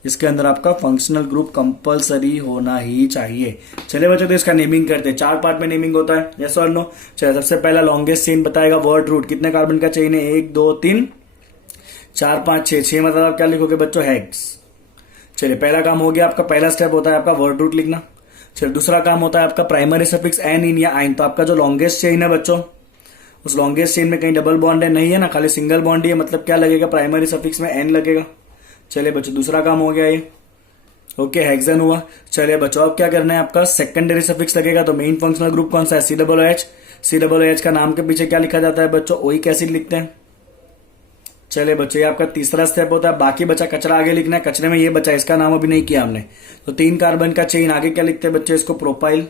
इसके अंदर आपका फंक्शनल ग्रुप कंपलसरी होना ही चाहिए। चलिए बच्चों, तो इसका नेमिंग करते हैं। 4 पार्ट में नेमिंग होता है, यस और नो। चलिए, सबसे पहला लॉन्गेस्ट चेन बताएगा वर्ड रूट, कितने कार्बन का चेन है? 1 2 3 4 5 6 मतलब आप क्या लिखोगे बच्चों? हेक्स। चलिए, पहला काम हो गया आपका, पहला स्टेप होता है आपका वर्ड रूट लिखना। चलिए, दूसरा काम होता है आपका प्राइमरी सफिक्स एन इन या आइन। तो आपका जो लॉन्गेस्ट चेन है बच्चों, उस लॉन्गेस्ट चेन में कहीं डबल बॉन्ड है नहीं है ना, खाली सिंगल बॉन्ड ही है, मतलब क्या लगेगा? प्राइमरी सफिक्स में एन लगेगा। चलिए बच्चों, दूसरा काम हो गया ये, ओके, हेक्सेन हुआ। चलिए बच्चों, अब क्या करना है? आपका सेकेंडरी सफिक्स लगेगा। तो मेन फंक्शनल ग्रुप कौन सा है? COOH। COOH का नाम के पीछे क्या लिखा जाता है बच्चों? ओइक एसिड लिखते हैं। चलिए बच्चों, ये आपका तीसरा स्टेप होता है। बाकी बचा कचरा आगे लिखना है, कचरे में ये बचा, इसका नाम अभी नहीं किया हमने। तो 3 कार्बन का चेन, आगे क्या लिखते हैं बच्चों? इसको प्रोपाइल।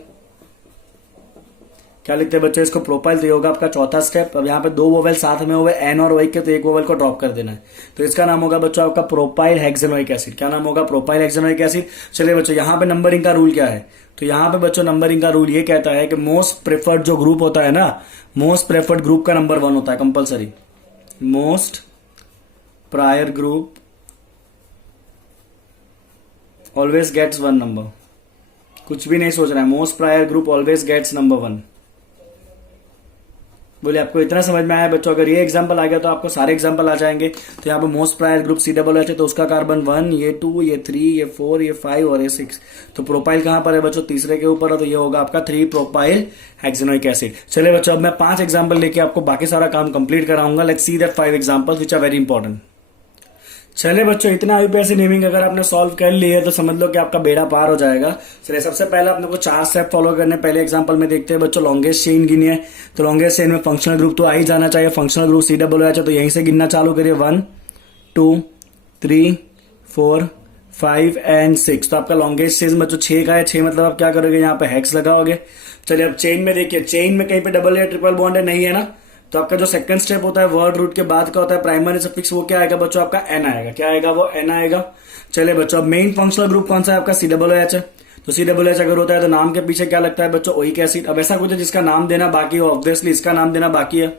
क्या लिखते हैं बच्चों? इसको प्रोपाइल। तो ये होगा आपका चौथा स्टेप। अब यहाँ पे 2 वोवेल साथ में हुए एन और वाई के, तो एक वोवेल को ड्रॉप कर देना है। तो इसका नाम होगा बच्चों आपका प्रोपाइल हेक्सेनोइक एसिड। क्या नाम होगा? Propyl hexanoic acid. चलिए बच्चों, यहाँ पे नंबरिंग का रूल क्या है? तो यहाँ पे बच्चों नंबरिंग का रूल ये कहता है कि मोस्ट प्रेफर्ड जो ग्रुप होता है ना, मोस्ट प्रेफर्ड ग्रुप का नंबर 1 होता है compulsory. Most prior group always gets 1 number. कुछ भी नहीं सोच रहा है, most prior group always gets number 1। बोले आपको इतना समझ में आया बच्चों? अगर ये एग्जांपल आ गया तो आपको सारे एग्जांपल आ जाएंगे। तो यहाँ पे मोस्ट प्रायर ग्रुप COOH है, तो उसका कार्बन 1, ये 2, ये 3, ये 4, ये 5 और ये 6। तो प्रोपाइल कहां पर है बच्चों? तीसरे के ऊपर है, तो ये होगा आपका 3 प्रोपाइल हेक्सेनोइक एसिड। चलिए बच्चों, अब मैं 5 एग्जाम्पल लेके आपको बाकी सारा काम कंप्लीट कराऊंगा। Let's see that 5 examples which are very important. चलिए बच्चों, इतना यूपीएससी नेमिंग अगर आपने सॉल्व कर ली है तो समझ लो कि आपका बेड़ा पार हो जाएगा। चलिए, सबसे पहले अपने को 4 स्टेप फॉलो करने। पहले एग्जांपल में देखते हैं बच्चों, लॉन्गेस्ट चेन गिनिए। तो लॉन्गेस्ट चेन में फंक्शनल ग्रुप तो आ ही जाना चाहिए। फंक्शनल ग्रुप COOH है, तो यहीं से गिनना चालू करिए। 1 2 3 4 5 एंड 6। तो आपका लॉन्गेस्ट चेन बच्चों 6 का है। 6 मतलब आप क्या करोगे? यहाँ पे हेक्स लगाओगे। चलिए, अब चेन में देखिए, चेन में कहीं पे डबल या ट्रिपल बॉन्ड है नहीं है ना, तो आपका जो सेकंड स्टेप होता है वर्ड रूट के बाद का होता है प्राइमरी सफिक्स, वो क्या आएगा बच्चों? आपका एन आएगा। क्या आएगा? वो एन आएगा। चलिए बच्चों, अब मेन फंक्शनल ग्रुप कौन सा है? आपका COOH है। तो COOH अगर होता है तो नाम के पीछे क्या लगता है बच्चों? Oic acid. अब ऐसा कुछ है जिसका नाम देना बाकी हो, ऑब्वियसली इसका नाम देना बाकी है।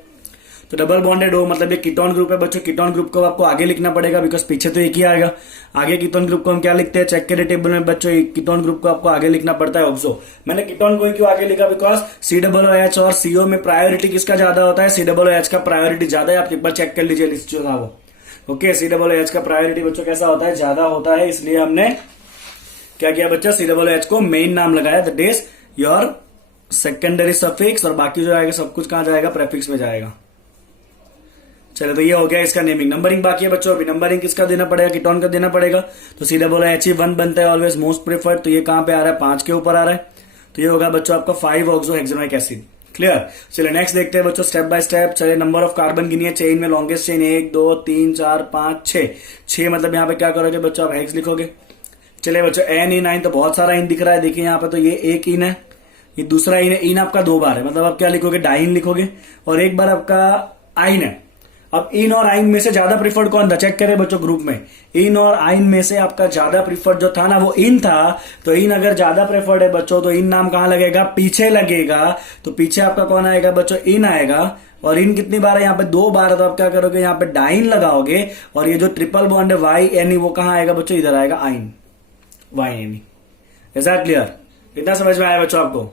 तो डबल बॉन्डेड हो मतलब ये कीटोन ग्रुप है बच्चों। कीटोन ग्रुप को आपको आगे लिखना पड़ेगा बिकॉज पीछे तो एक ही आएगा। आगे कीटोन ग्रुप को हम क्या लिखते हैं? चेक करिए टेबल में बच्चों, कीटोन ग्रुप को आपको आगे लिखना पड़ता है। ऑब्जो, मैंने कीटोन को क्यों आगे लिखा? बिकॉज COOH और CO में प्रायोरिटी किसका ज्यादा होता है? COOH का प्रायोरिटी ज्यादा है। आप एक बार चेक कर लीजिए लिस्ट जो था वो। ओके, COOH का प्रायोरिटी बच्चों कैसा होता है? ज्यादा होता है। इसलिए हमने क्या किया बच्चा? COOH को मेन नाम लगाया, that is your secondary suffix, और बाकी जो आएगा सब कुछ कहां जाएगा? प्रेफिक्स में जाएगा। चलो, तो ये हो गया इसका नेमिंग। नंबरिंग बाकी है बच्चों। अभी नंबरिंग किसका देना पड़ेगा? कीटोन का देना पड़ेगा। तो COOH 1 बनता है ऑलवेज मोस्ट प्रेफर्ड। तो ये कहां पे आ रहा है? 5 के ऊपर आ रहा है। तो ये होगा बच्चों आपका 5 ऑक्सो हेक्सेनोइक एसिड। क्लियर? चलिए, नेक्स्ट देखते हैं बच्चों स्टेप बाय स्टेप। चलिए, नंबर ऑफ कार्बन गिनिए चेन में। Longest chain 1 2 3 4 5 6। 6 मतलब यहाँ पे क्या करोगे बच्चों? आप हेक्स लिखोगे। चलिए बच्चों, एन इन आइन, तो बहुत सारा इन दिख रहा है। देखिए यहाँ पे, तो ये एक इन है, ये दूसरा इन है। इन आपका 2 बार है, मतलब आप क्या लिखोगे? डाइन लिखोगे। और एक बार आपका आइन है। अब इन और आइन में से ज्यादा प्रिफर्ड कौन था, चेक करें बच्चों ग्रुप में। इन और आइन में से आपका ज्यादा प्रिफर्ड जो था ना वो इन था। तो इन अगर ज्यादा प्रिफर्ड है बच्चों तो इन नाम कहां लगेगा, पीछे लगेगा। तो पीछे आपका कौन आएगा बच्चों, इन आएगा। और इन कितनी बार है, यहाँ पे 2 बार है। तो आप क्या करोगे, यहाँ पे डाइन लगाओगे और ये जो ट्रिपल बॉन्ड है वाई एन ई वो कहां आएगा बच्चों, इधर आएगा yne, Y N E. Is that clear? इतना समझ में आया बच्चों आपको?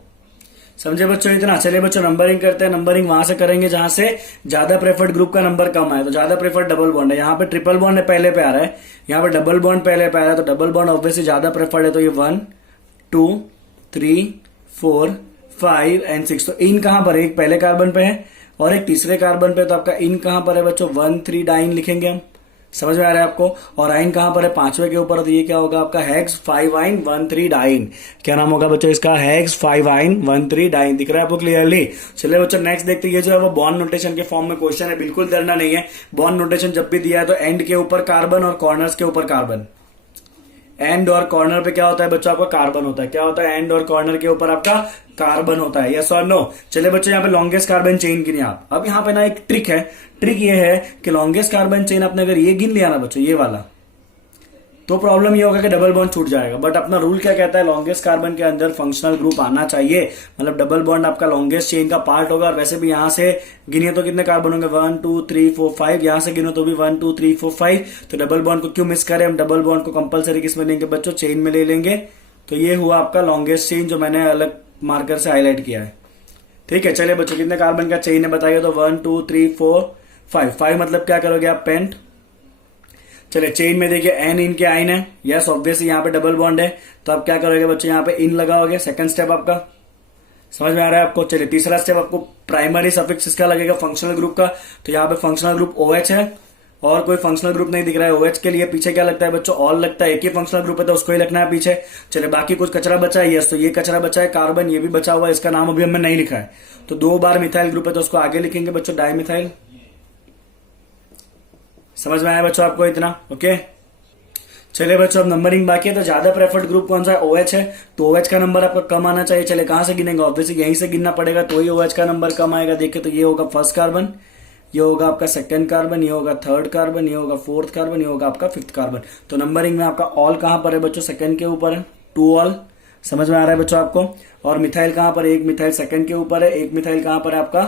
समझे बच्चों इतना? चलिए बच्चों नंबरिंग करते हैं। नंबरिंग वहां से करेंगे जहां से ज्यादा प्रेफर्ड ग्रुप का नंबर कम आए। तो ज्यादा प्रेफर्ड डबल बॉन्ड है, यहाँ पे ट्रिपल बॉन्ड है पहले पे आ रहा है, यहाँ पे डबल बॉन्ड पहले पे आ रहा है। तो डबल बॉन्ड ऑब्वियसली ज्यादा प्रेफर्ड है। तो ये 1 2 3 4 5 एंड 6। तो इन कहां पर है, एक पहले कार्बन पे है और एक तीसरे कार्बन पे। तो आपका इन कहां पर है बच्चों, 1 3 डाइन लिखेंगे हम। समझ में आ रहा है आपको? और आइन कहां पर है, 5वें के ऊपर। तो ये क्या होगा आपका, हेक्स 5 आइन 1 3 डाइन। क्या नाम होगा बच्चों इसका, हेक्स 5 आइन 1 3 डाइन। दिख रहा है आपको क्लियरली? चलिए बच्चों नेक्स्ट देखते हैं। ये जो है वो बॉन्ड नोटेशन के फॉर्म में क्वेश्चन है, बिल्कुल डरना नहीं है। बॉन्ड नोटेशन जब भी दिया है तो एंड के ऊपर कार्बन और कॉर्नर्स के ऊपर कार्बन। एंड और कॉर्नर पे क्या होता है बच्चों, आपका कार्बन होता है। क्या होता है, एंड और कॉर्नर के ऊपर आपका कार्बन होता है। यस और नो? चलिए बच्चों यहाँ पे लॉन्गेस्ट कार्बन चेन गिनिए आप। अब यहाँ पे ना एक ट्रिक है। ट्रिक ये है कि लॉन्गेस्ट कार्बन चेन आपने अगर ये गिन लिया ना बच्चों, ये वाला, तो प्रॉब्लम ये होगा कि डबल बॉन्ड छूट जाएगा। बट अपना रूल क्या कहता है, लॉन्गेस्ट कार्बन के अंदर फंक्शनल ग्रुप आना चाहिए। मतलब डबल बॉन्ड आपका लॉन्गेस्ट चेन का पार्ट होगा। और वैसे भी यहां से गिनिए तो कितने कार्बन होंगे, 1 2 3 4 5। यहां से गिनो तो भी 1 2 3 4 5। तो डबल बॉन्ड को क्यों मिस करें हम, डबल बॉन्ड को कंपलसरी किस में लेंगे बच्चों, चेन में ले लेंगे। तो ये हुआ आपका लॉन्गेस्ट चेन जो मैंने अलग मार्कर से हाईलाइट किया है। ठीक है, चलिए बच्चों कितने कार्बन का चेन है बताइए। तो 1 2 3 4 5। 5 मतलब क्या करोगे आप, पेंट। चलिए चेन में देखिए एन इन के आइन है। यस ऑब्वियसली यहाँ पे डबल बॉन्ड है। तो आप क्या करोगे बच्चों, यहाँ पे इन लगाओगे। सेकंड स्टेप आपका समझ में आ रहा है आपको? चलिए तीसरा स्टेप आपको प्राइमरी सफिक्स इसका लगेगा फंक्शनल ग्रुप का। तो यहाँ पे फंक्शनल ग्रुप OH है और कोई फंक्शनल ग्रुप नहीं दिख रहा है। OH के लिए पीछे क्या लगता है बच्चों, ऑल लगता है। एक ही फंक्शनल ग्रुप है तो उसको ही लगना है पीछे। चलिए बाकी कुछ कचरा बचा है। यस, तो ये कचरा बचा है कार्बन, ये भी बचा हुआ है। इसका नाम अभी हमने नहीं लिखा है। तो 2 बार मिथाइल ग्रुप है तो उसको आगे लिखेंगे बच्चों, डाइमिथाइल। समझ में आया बच्चों आपको इतना? ओके चलिए बच्चों अब नंबरिंग बाकी है। तो ज्यादा प्रेफर्ड ग्रुप कौन सा है, OH है। तो OH का नंबर आपका कम आना चाहिए। चलिए कहां से गिनेंगे, ऑब्वियसली यहीं से गिनना पड़ेगा तो ही OH का नंबर कम आएगा। देखिए तो ये होगा फर्स्ट कार्बन, ये होगा आपका सेकंड कार्बन, ये होगा थर्ड कार्बन, ये होगा फोर्थ कार्बन, ये होगा आपका फिफ्थ कार्बन। तो नंबरिंग में आपका ऑल कहां पर है बच्चों, सेकंड के ऊपर है, 2 ऑल। समझ में आ रहा है बच्चों आपको? और मिथाइल कहां पर है, एक मिथाइल सेकंड के ऊपर है, एक मिथाइल कहां पर है आपका,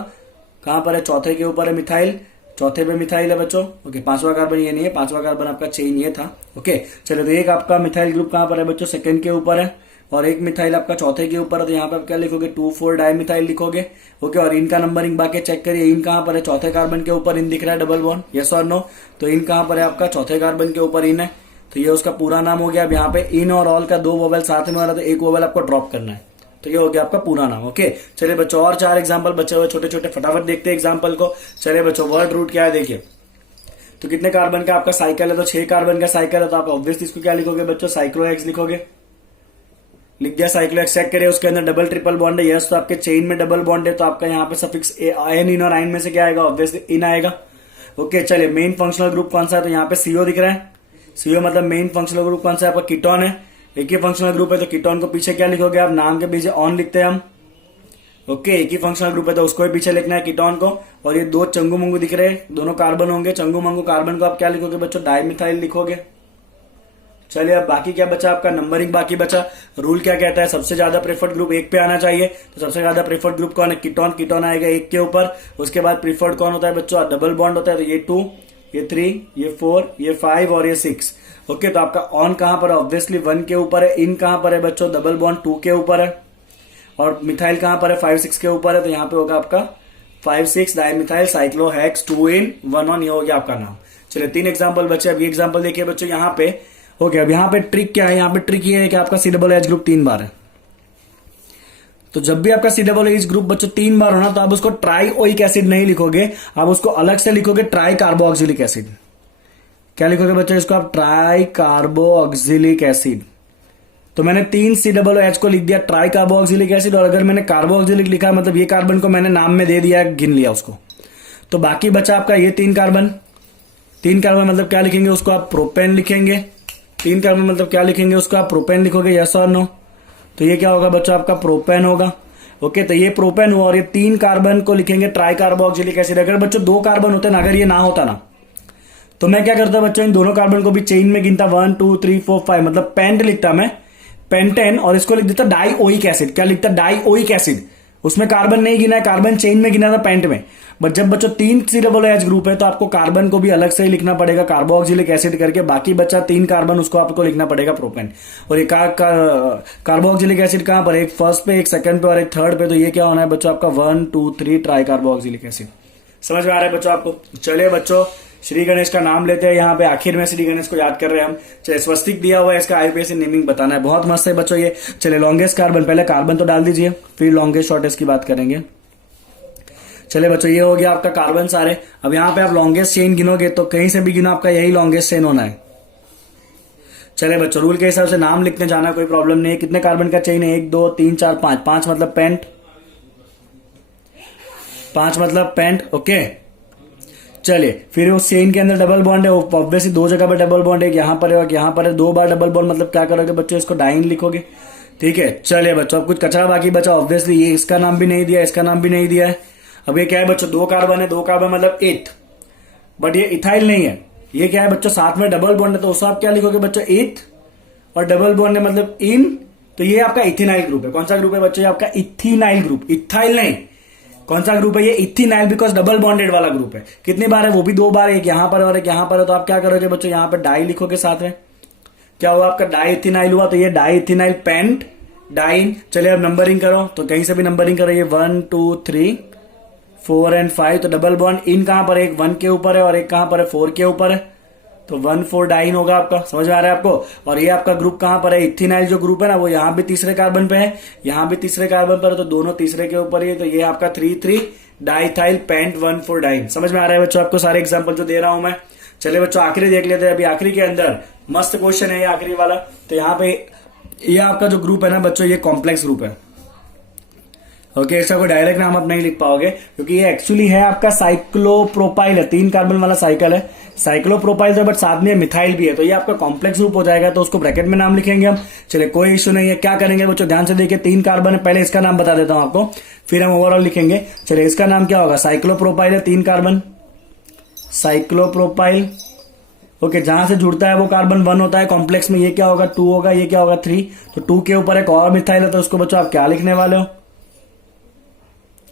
कहां पर है, चौथे के ऊपर है मिथाइल, चौथे पे मिथाइल है बच्चों। ओके, 5वां कार्बन ये नहीं है, 5वां कार्बन आपका चेन ये था। ओके चलो, तो एक आपका मिथाइल ग्रुप कहां पर है बच्चों, सेकंड के ऊपर है, और एक मिथाइल आपका चौथे के ऊपर है। तो यहाँ पे आप क्या लिखोगे, 2,4 डाइमिथाइल लिखोगे। ओके, और इनका नंबरिंग बाकी चेक करिए, इन कहां पर है, चौथे कार्बन के ऊपर इन दिख रहा है डबल बॉन्ड, यस और नो। तो इन कहां पर है आपका, चौथे कार्बन के ऊपर इन है। तो ये उसका पूरा नाम हो गया। अब यहाँ पे इन और ऑल का 2 वोवेल साथ में आ रहा है, तो एक वोवेल आपको ड्रॉप करना है। तो ये हो गया आपका पूरा नाम। ओके चलिए बच्चों, और 4 एग्जाम्पल बचे हुए छोटे छोटे, फटाफट देखते हैं एग्जाम्पल को। चलिए बच्चों, वर्ड रूट क्या है देखिए। तो कितने कार्बन का आपका साइकिल है, तो 6 कार्बन का साइकिल है। तो आप ऑब्वियसली इसको क्या लिखोगे बच्चों, साइक्लोहेक्स लिखोगे। लिख दिया साइक्लोहेक्स। चेक करिए उसके अंदर डबल ट्रिपल बॉन्ड है, यस। तो आपके चेन में डबल बॉन्ड है, तो आपका यहाँ पे सफिक्स आयन इन और आइन में से क्या आएगा, ऑब्वियसली इन आएगा। ओके चलिए, मेन फंक्शनल ग्रुप कौन सा है, तो यहाँ पे CO दिख रहा है। CO मतलब मेन फंक्शनल ग्रुप कौन सा है आपका, कीटोन है। एक ही फंक्शनल ग्रुप है तो कीटोन को पीछे क्या लिखोगे आप, नाम के पीछे ऑन लिखते हैं हम। ओके, एक ही फंक्शनल ग्रुप है तो उसको ही पीछे लिखना है कीटोन को। और ये 2 चंगू मंगू दिख रहे हैं, दोनों कार्बन होंगे। चंगू मंगू कार्बन को आप क्या लिखोगे बच्चों, डाइमिथाइल लिखोगे। चलिए अब बाकी क्या बचा आपका, नंबरिंग बाकी बचा। रूल क्या कहता है, सबसे ज्यादा प्रेफर्ड ग्रुप 1 पे आना चाहिए। तो सबसे ज्यादा प्रेफर्ड ग्रुप कौन है, कीटोन। कीटोन आएगा 1 के ऊपर। उसके बाद प्रेफर्ड कौन होता है बच्चों, डबल बॉन्ड होता है। तो ये 2, ये 3, ये 4, ये 5 और ये 6। ओके, तो आपका ऑन कहां पर है, ऑब्वियसली 1 के ऊपर है। इन कहां पर है बच्चों, डबल बॉन्ड 2 के ऊपर है। और मिथाइल कहां पर है, 5 6 के ऊपर है। तो यहाँ पे होगा आपका 5 6 डाइमिथाइल साइक्लोहेक्स 2 in 1 on, ये हो गया आपका नाम। चलिए 3 एग्जाम्पल बचे। अब ये एग्जाम्पल देखिए बच्चों यहाँ पे। ओके, अब यहाँ पे ट्रिक क्या है, यहाँ पे ट्रिक ये है कि आपका COOH ग्रुप 3 बार है। तो जब भी आपका COOH ग्रुप बच्चों 3 बार होना, तो आप उसको ट्राइओइक एसिड नहीं लिखोगे, आप उसको अलग से लिखोगे ट्राई कार्बोक्सिलिक एसिड। क्या लिखोगे बच्चों इसको आप, ट्राई कार्बोक्सिलिक एसिड। तो मैंने 3 COOH को लिख दिया ट्राई कार्बोक्सिलिक एसिड। और अगर मैंने कार्बोक्सिलिक लिखा मतलब ये कार्बन को मैंने नाम में दे दिया, गिन लिया उसको। तो बाकी बचा आपका ये 3 कार्बन। 3 कार्बन मतलब क्या लिखेंगे उसको आप, प्रोपेन लिखेंगे। 3 कार्बन मतलब क्या लिखेंगे उसको आप, प्रोपेन लिखोगे, यस और नो। तो ये क्या होगा बच्चों आपका, प्रोपेन होगा। ओके, तो ये प्रोपेन हुआ और ये 3 कार्बन को लिखेंगे ट्राई कार्बोक्सिलिक एसिड। अगर बच्चों 2 कार्बन होते ना, अगर ये ना होता ना, तो मैं क्या करता बच्चों, इन दोनों कार्बन को भी चेन में गिनता 1 2 3 4 5, मतलब पेंट लिखता मैं, पेंटेन, और इसको लिख देता डाइओइक एसिड। क्या लिखता? Dioic acid. उसमें कार्बन नहीं गिना है, कार्बन चेन में गिना था पेंट में। बट जब बच्चों 3 COOH ग्रुप है तो आपको कार्बन को भी अलग से ही लिखना पड़ेगा कार्बोक्सिलिक एसिड करके, बाकी बचा 3 कार्बन, उसको आपको लिखना पड़ेगा प्रोपेन। और ये कार्बोक्सिलिक एसिड कहां पर? एक फर्स्ट पे, एक सेकंड पे और एक थर्ड पे। तो ये क्या होना है बच्चों आपका 1 2 3 ट्राई कार्बोक्सिलिक एसिड। समझ में आ रहा है बच्चों आपको? चलिए बच्चों, श्री गणेश का नाम लेते हैं यहाँ पे, आखिर में श्री गणेश को याद कर रहे हैं हम। चलिए, स्वस्तिक दिया हुआ है, इसका IUPAC नेमिंग बताना है। बहुत मस्त है बच्चों ये। चलिए, लॉन्गेस्ट कार्बन, पहले कार्बन तो डाल दीजिए, फिर लॉन्गेस्ट शॉर्टेस्ट की बात करेंगे। चलिए बच्चों, ये हो गया आपका कार्बन सारे। अब यहाँ पे आप लॉन्गेस्ट चेन गिनोगे तो कहीं से भी गिनो, आपका यही लॉन्गेस्ट चेन होना है। चलिए बच्चों, रूल के हिसाब से नाम लिखने जाना, कोई प्रॉब्लम नहीं है। कितने कार्बन का चेन है? 1 2 3 4 5। 5 मतलब पेंट, 5 मतलब पेंट। ओके, चलिए, फिर उस चेन के अंदर डबल बॉन्ड है, ऑब्वियसली 2 जगह पर डबल बॉन्ड है, एक यहाँ पर है और यहाँ पर है। 2 बार डबल बॉन्ड, मतलब क्या करोगे बच्चों? इसको डाइन लिखोगे। ठीक है, चलिए बच्चों, अब कुछ कचरा बाकी बचा। ऑब्वियसली ये इसका नाम भी नहीं दिया, इसका नाम भी नहीं दिया है। अब ये क्या है बच्चों? 2 कार्बन है, 2 कार्बन मतलब 8, बट ये इथाइल नहीं है। ये क्या है बच्चों? साथ में डबल बॉन्ड है, तो उसको आप क्या लिखोगे बच्चों? 8, और डबल बॉन्ड है मतलब इन, तो ये आपका इथेनाइल ग्रुप है। कौन सा ग्रुप है बच्चों? ये आपका इथेनाइल ग्रुप, इथाइल नहीं। कौन सा ग्रुप है ये? इथेनाइल, बिकॉज डबल बॉन्डेड वाला ग्रुप है। कितनी बार है? वो भी 2 बार, एक यहाँ पर और एक यहाँ पर है। तो आप क्या करोगे बच्चों? यहाँ पर डाई लिखोगे साथ में। क्या हुआ आपका? डाई इथेनाइल हुआ, तो ये डाई इथेनाइल पेंट डाइन। चलिए, अब नंबरिंग करो, तो कहीं से भी नंबरिंग करो। ये 1 2 3 4 एंड 5, तो डबल बॉन्ड इन कहां पर है? एक 1 के ऊपर है और एक कहां पर है? 4 के ऊपर है, तो 1 4 डाइन होगा आपका। समझ में आ रहा है आपको? और ये आपका ग्रुप कहां पर है? इथेनाइल जो ग्रुप है ना, वो यहां भी तीसरे कार्बन पे है, यहां भी तीसरे कार्बन पर है, तो दोनों तीसरे के ऊपर ही है। तो ये आपका 3 3 डाइथाइल पेंट 1 4 डाइन। समझ में आ रहा है बच्चों आपको सारे एग्जाम्पल जो दे रहा हूं मैं? चलिए बच्चों, आखिरी देख लेते हैं। अभी आखिरी के अंदर मस्त क्वेश्चन है ये आखिरी वाला। तो यहाँ पे ये आपका जो ग्रुप है ना बच्चों, ये कॉम्प्लेक्स ग्रुप है। ओके, इसका कोई डायरेक्ट नाम आप नहीं लिख पाओगे, क्योंकि ये एक्चुअली है आपका साइक्लोप्रोपाइल है। 3 कार्बन वाला साइकिल है, साइक्लोप्रोपाइल है, बट साथ में मिथाइल भी है। तो ये आपका कॉम्प्लेक्स ग्रुप हो जाएगा, तो उसको ब्रैकेट में नाम लिखेंगे हम। चलिए, कोई इश्यू नहीं है। क्या करेंगे बच्चों? ध्यान से देखिए, 3 कार्बन है, पहले इसका नाम बता देता हूं आपको, फिर हम ओवरऑल लिखेंगे। चलिए, इसका नाम क्या होगा? साइक्लोप्रोपाइल है, 3 कार्बन, साइक्लोप्रोपाइल। ओके, जहां से जुड़ता है वो कार्बन 1 होता है कॉम्प्लेक्स में। ये क्या होगा? 2 होगा, ये क्या होगा? 3। तो 2 के ऊपर एक और मिथाइल है, तो उसको बच्चों आप क्या लिखने वाले हो?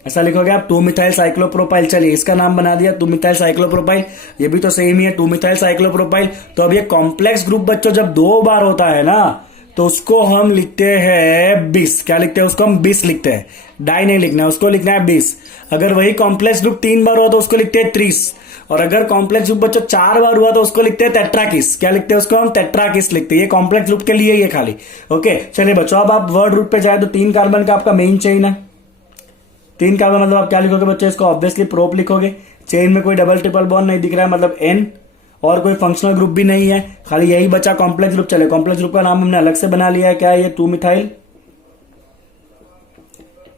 ऐसा लिखोगे आप 2 मिथाइल साइक्लोप्रोपाइल। चलिए, इसका नाम बना दिया 2 मिथाइल साइक्लोप्रोपाइल। ये भी तो सेम ही है, 2 मिथाइल साइक्लोप्रोपाइल। तो अब ये कॉम्प्लेक्स ग्रुप बच्चों जब 2 बार होता है ना, तो उसको हम लिखते हैं 20। क्या लिखते हैं उसको? हम 20 लिखते हैं। डाई नहीं लिखना है, उसको लिखना है 20। अगर वही कॉम्प्लेक्स ग्रुप 3 बार हुआ तो उसको लिखते हैं 30। और अगर कॉम्प्लेक्स ग्रुप बच्चों 4 बार हुआ तो उसको लिखते हैं टेट्राकिस। क्या लिखते हैं उसको? हम टेट्राकिस लिखते हैं। ये कॉम्प्लेक्स ग्रुप के लिए ये खाली। ओके, चलिए बच्चों, अब आप वर्ड रूट पे जाए तो 3 कार्बन का आपका मेन चेन है। 3 कार्बन मतलब आप क्या लिखोगे बच्चों? इसको ऑब्वियसली प्रोप लिखोगे। चेन में कोई डबल ट्रिपल बॉन्ड नहीं दिख रहा है, मतलब N, और कोई फंक्शनल ग्रुप भी नहीं है, खाली यही बचा कॉम्प्लेक्स ग्रुप। चले, कॉम्प्लेक्स ग्रुप का नाम हमने अलग से बना लिया है। क्या है ये? 2 methyl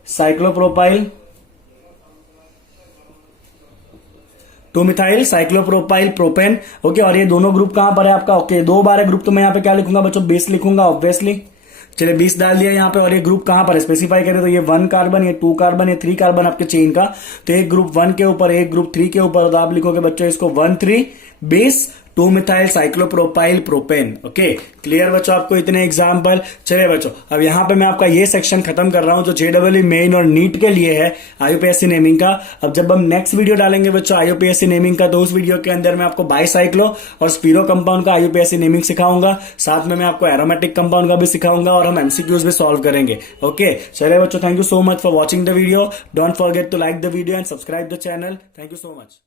cyclopropyl, 2 methyl cyclopropyl propane. Okay, और ये दोनों ग्रुप कहां पर है आपका? ओके, 2 बार है ग्रुप, तो मैं यहाँ पे क्या लिखूंगा बच्चों? 20 लिखूंगा ऑब्वियसली। चलिए, 20 डाल दिया यहाँ पे। और ये ग्रुप कहां पर है स्पेसिफाई करें तो ये 1 कार्बन, ये 2 कार्बन, ये 3 कार्बन आपके चेन का। तो एक ग्रुप 1 के ऊपर, एक ग्रुप 3 के ऊपर, तो आप लिखोगे बच्चों इसको 1 3 20 2 methyl cyclopropyl propane. Okay, clear बच्चों आपको इतने एग्जाम्पल? चलिए बच्चों, अब यहाँ पे मैं आपका ये सेक्शन खत्म कर रहा हूं जो JEE मेन और नीट के लिए है IUPAC नेमिंग का। अब जब हम नेक्स्ट वीडियो डालेंगे बच्चों IUPAC नेमिंग का, तो उस वीडियो के अंदर मैं आपको बाइसाइक्लो और स्पीरो कंपाउंड का IUPAC नेमिंग सिखाऊंगा। साथ में मैं आपको एरोमेटिक कंपाउंड का भी सिखाऊंगा और हम MCQs भी सॉल्व करेंगे। ओके, चलिए बच्चों, thank you so much for watching the video. Don't forget to like the video and subscribe the channel. Thank you so much.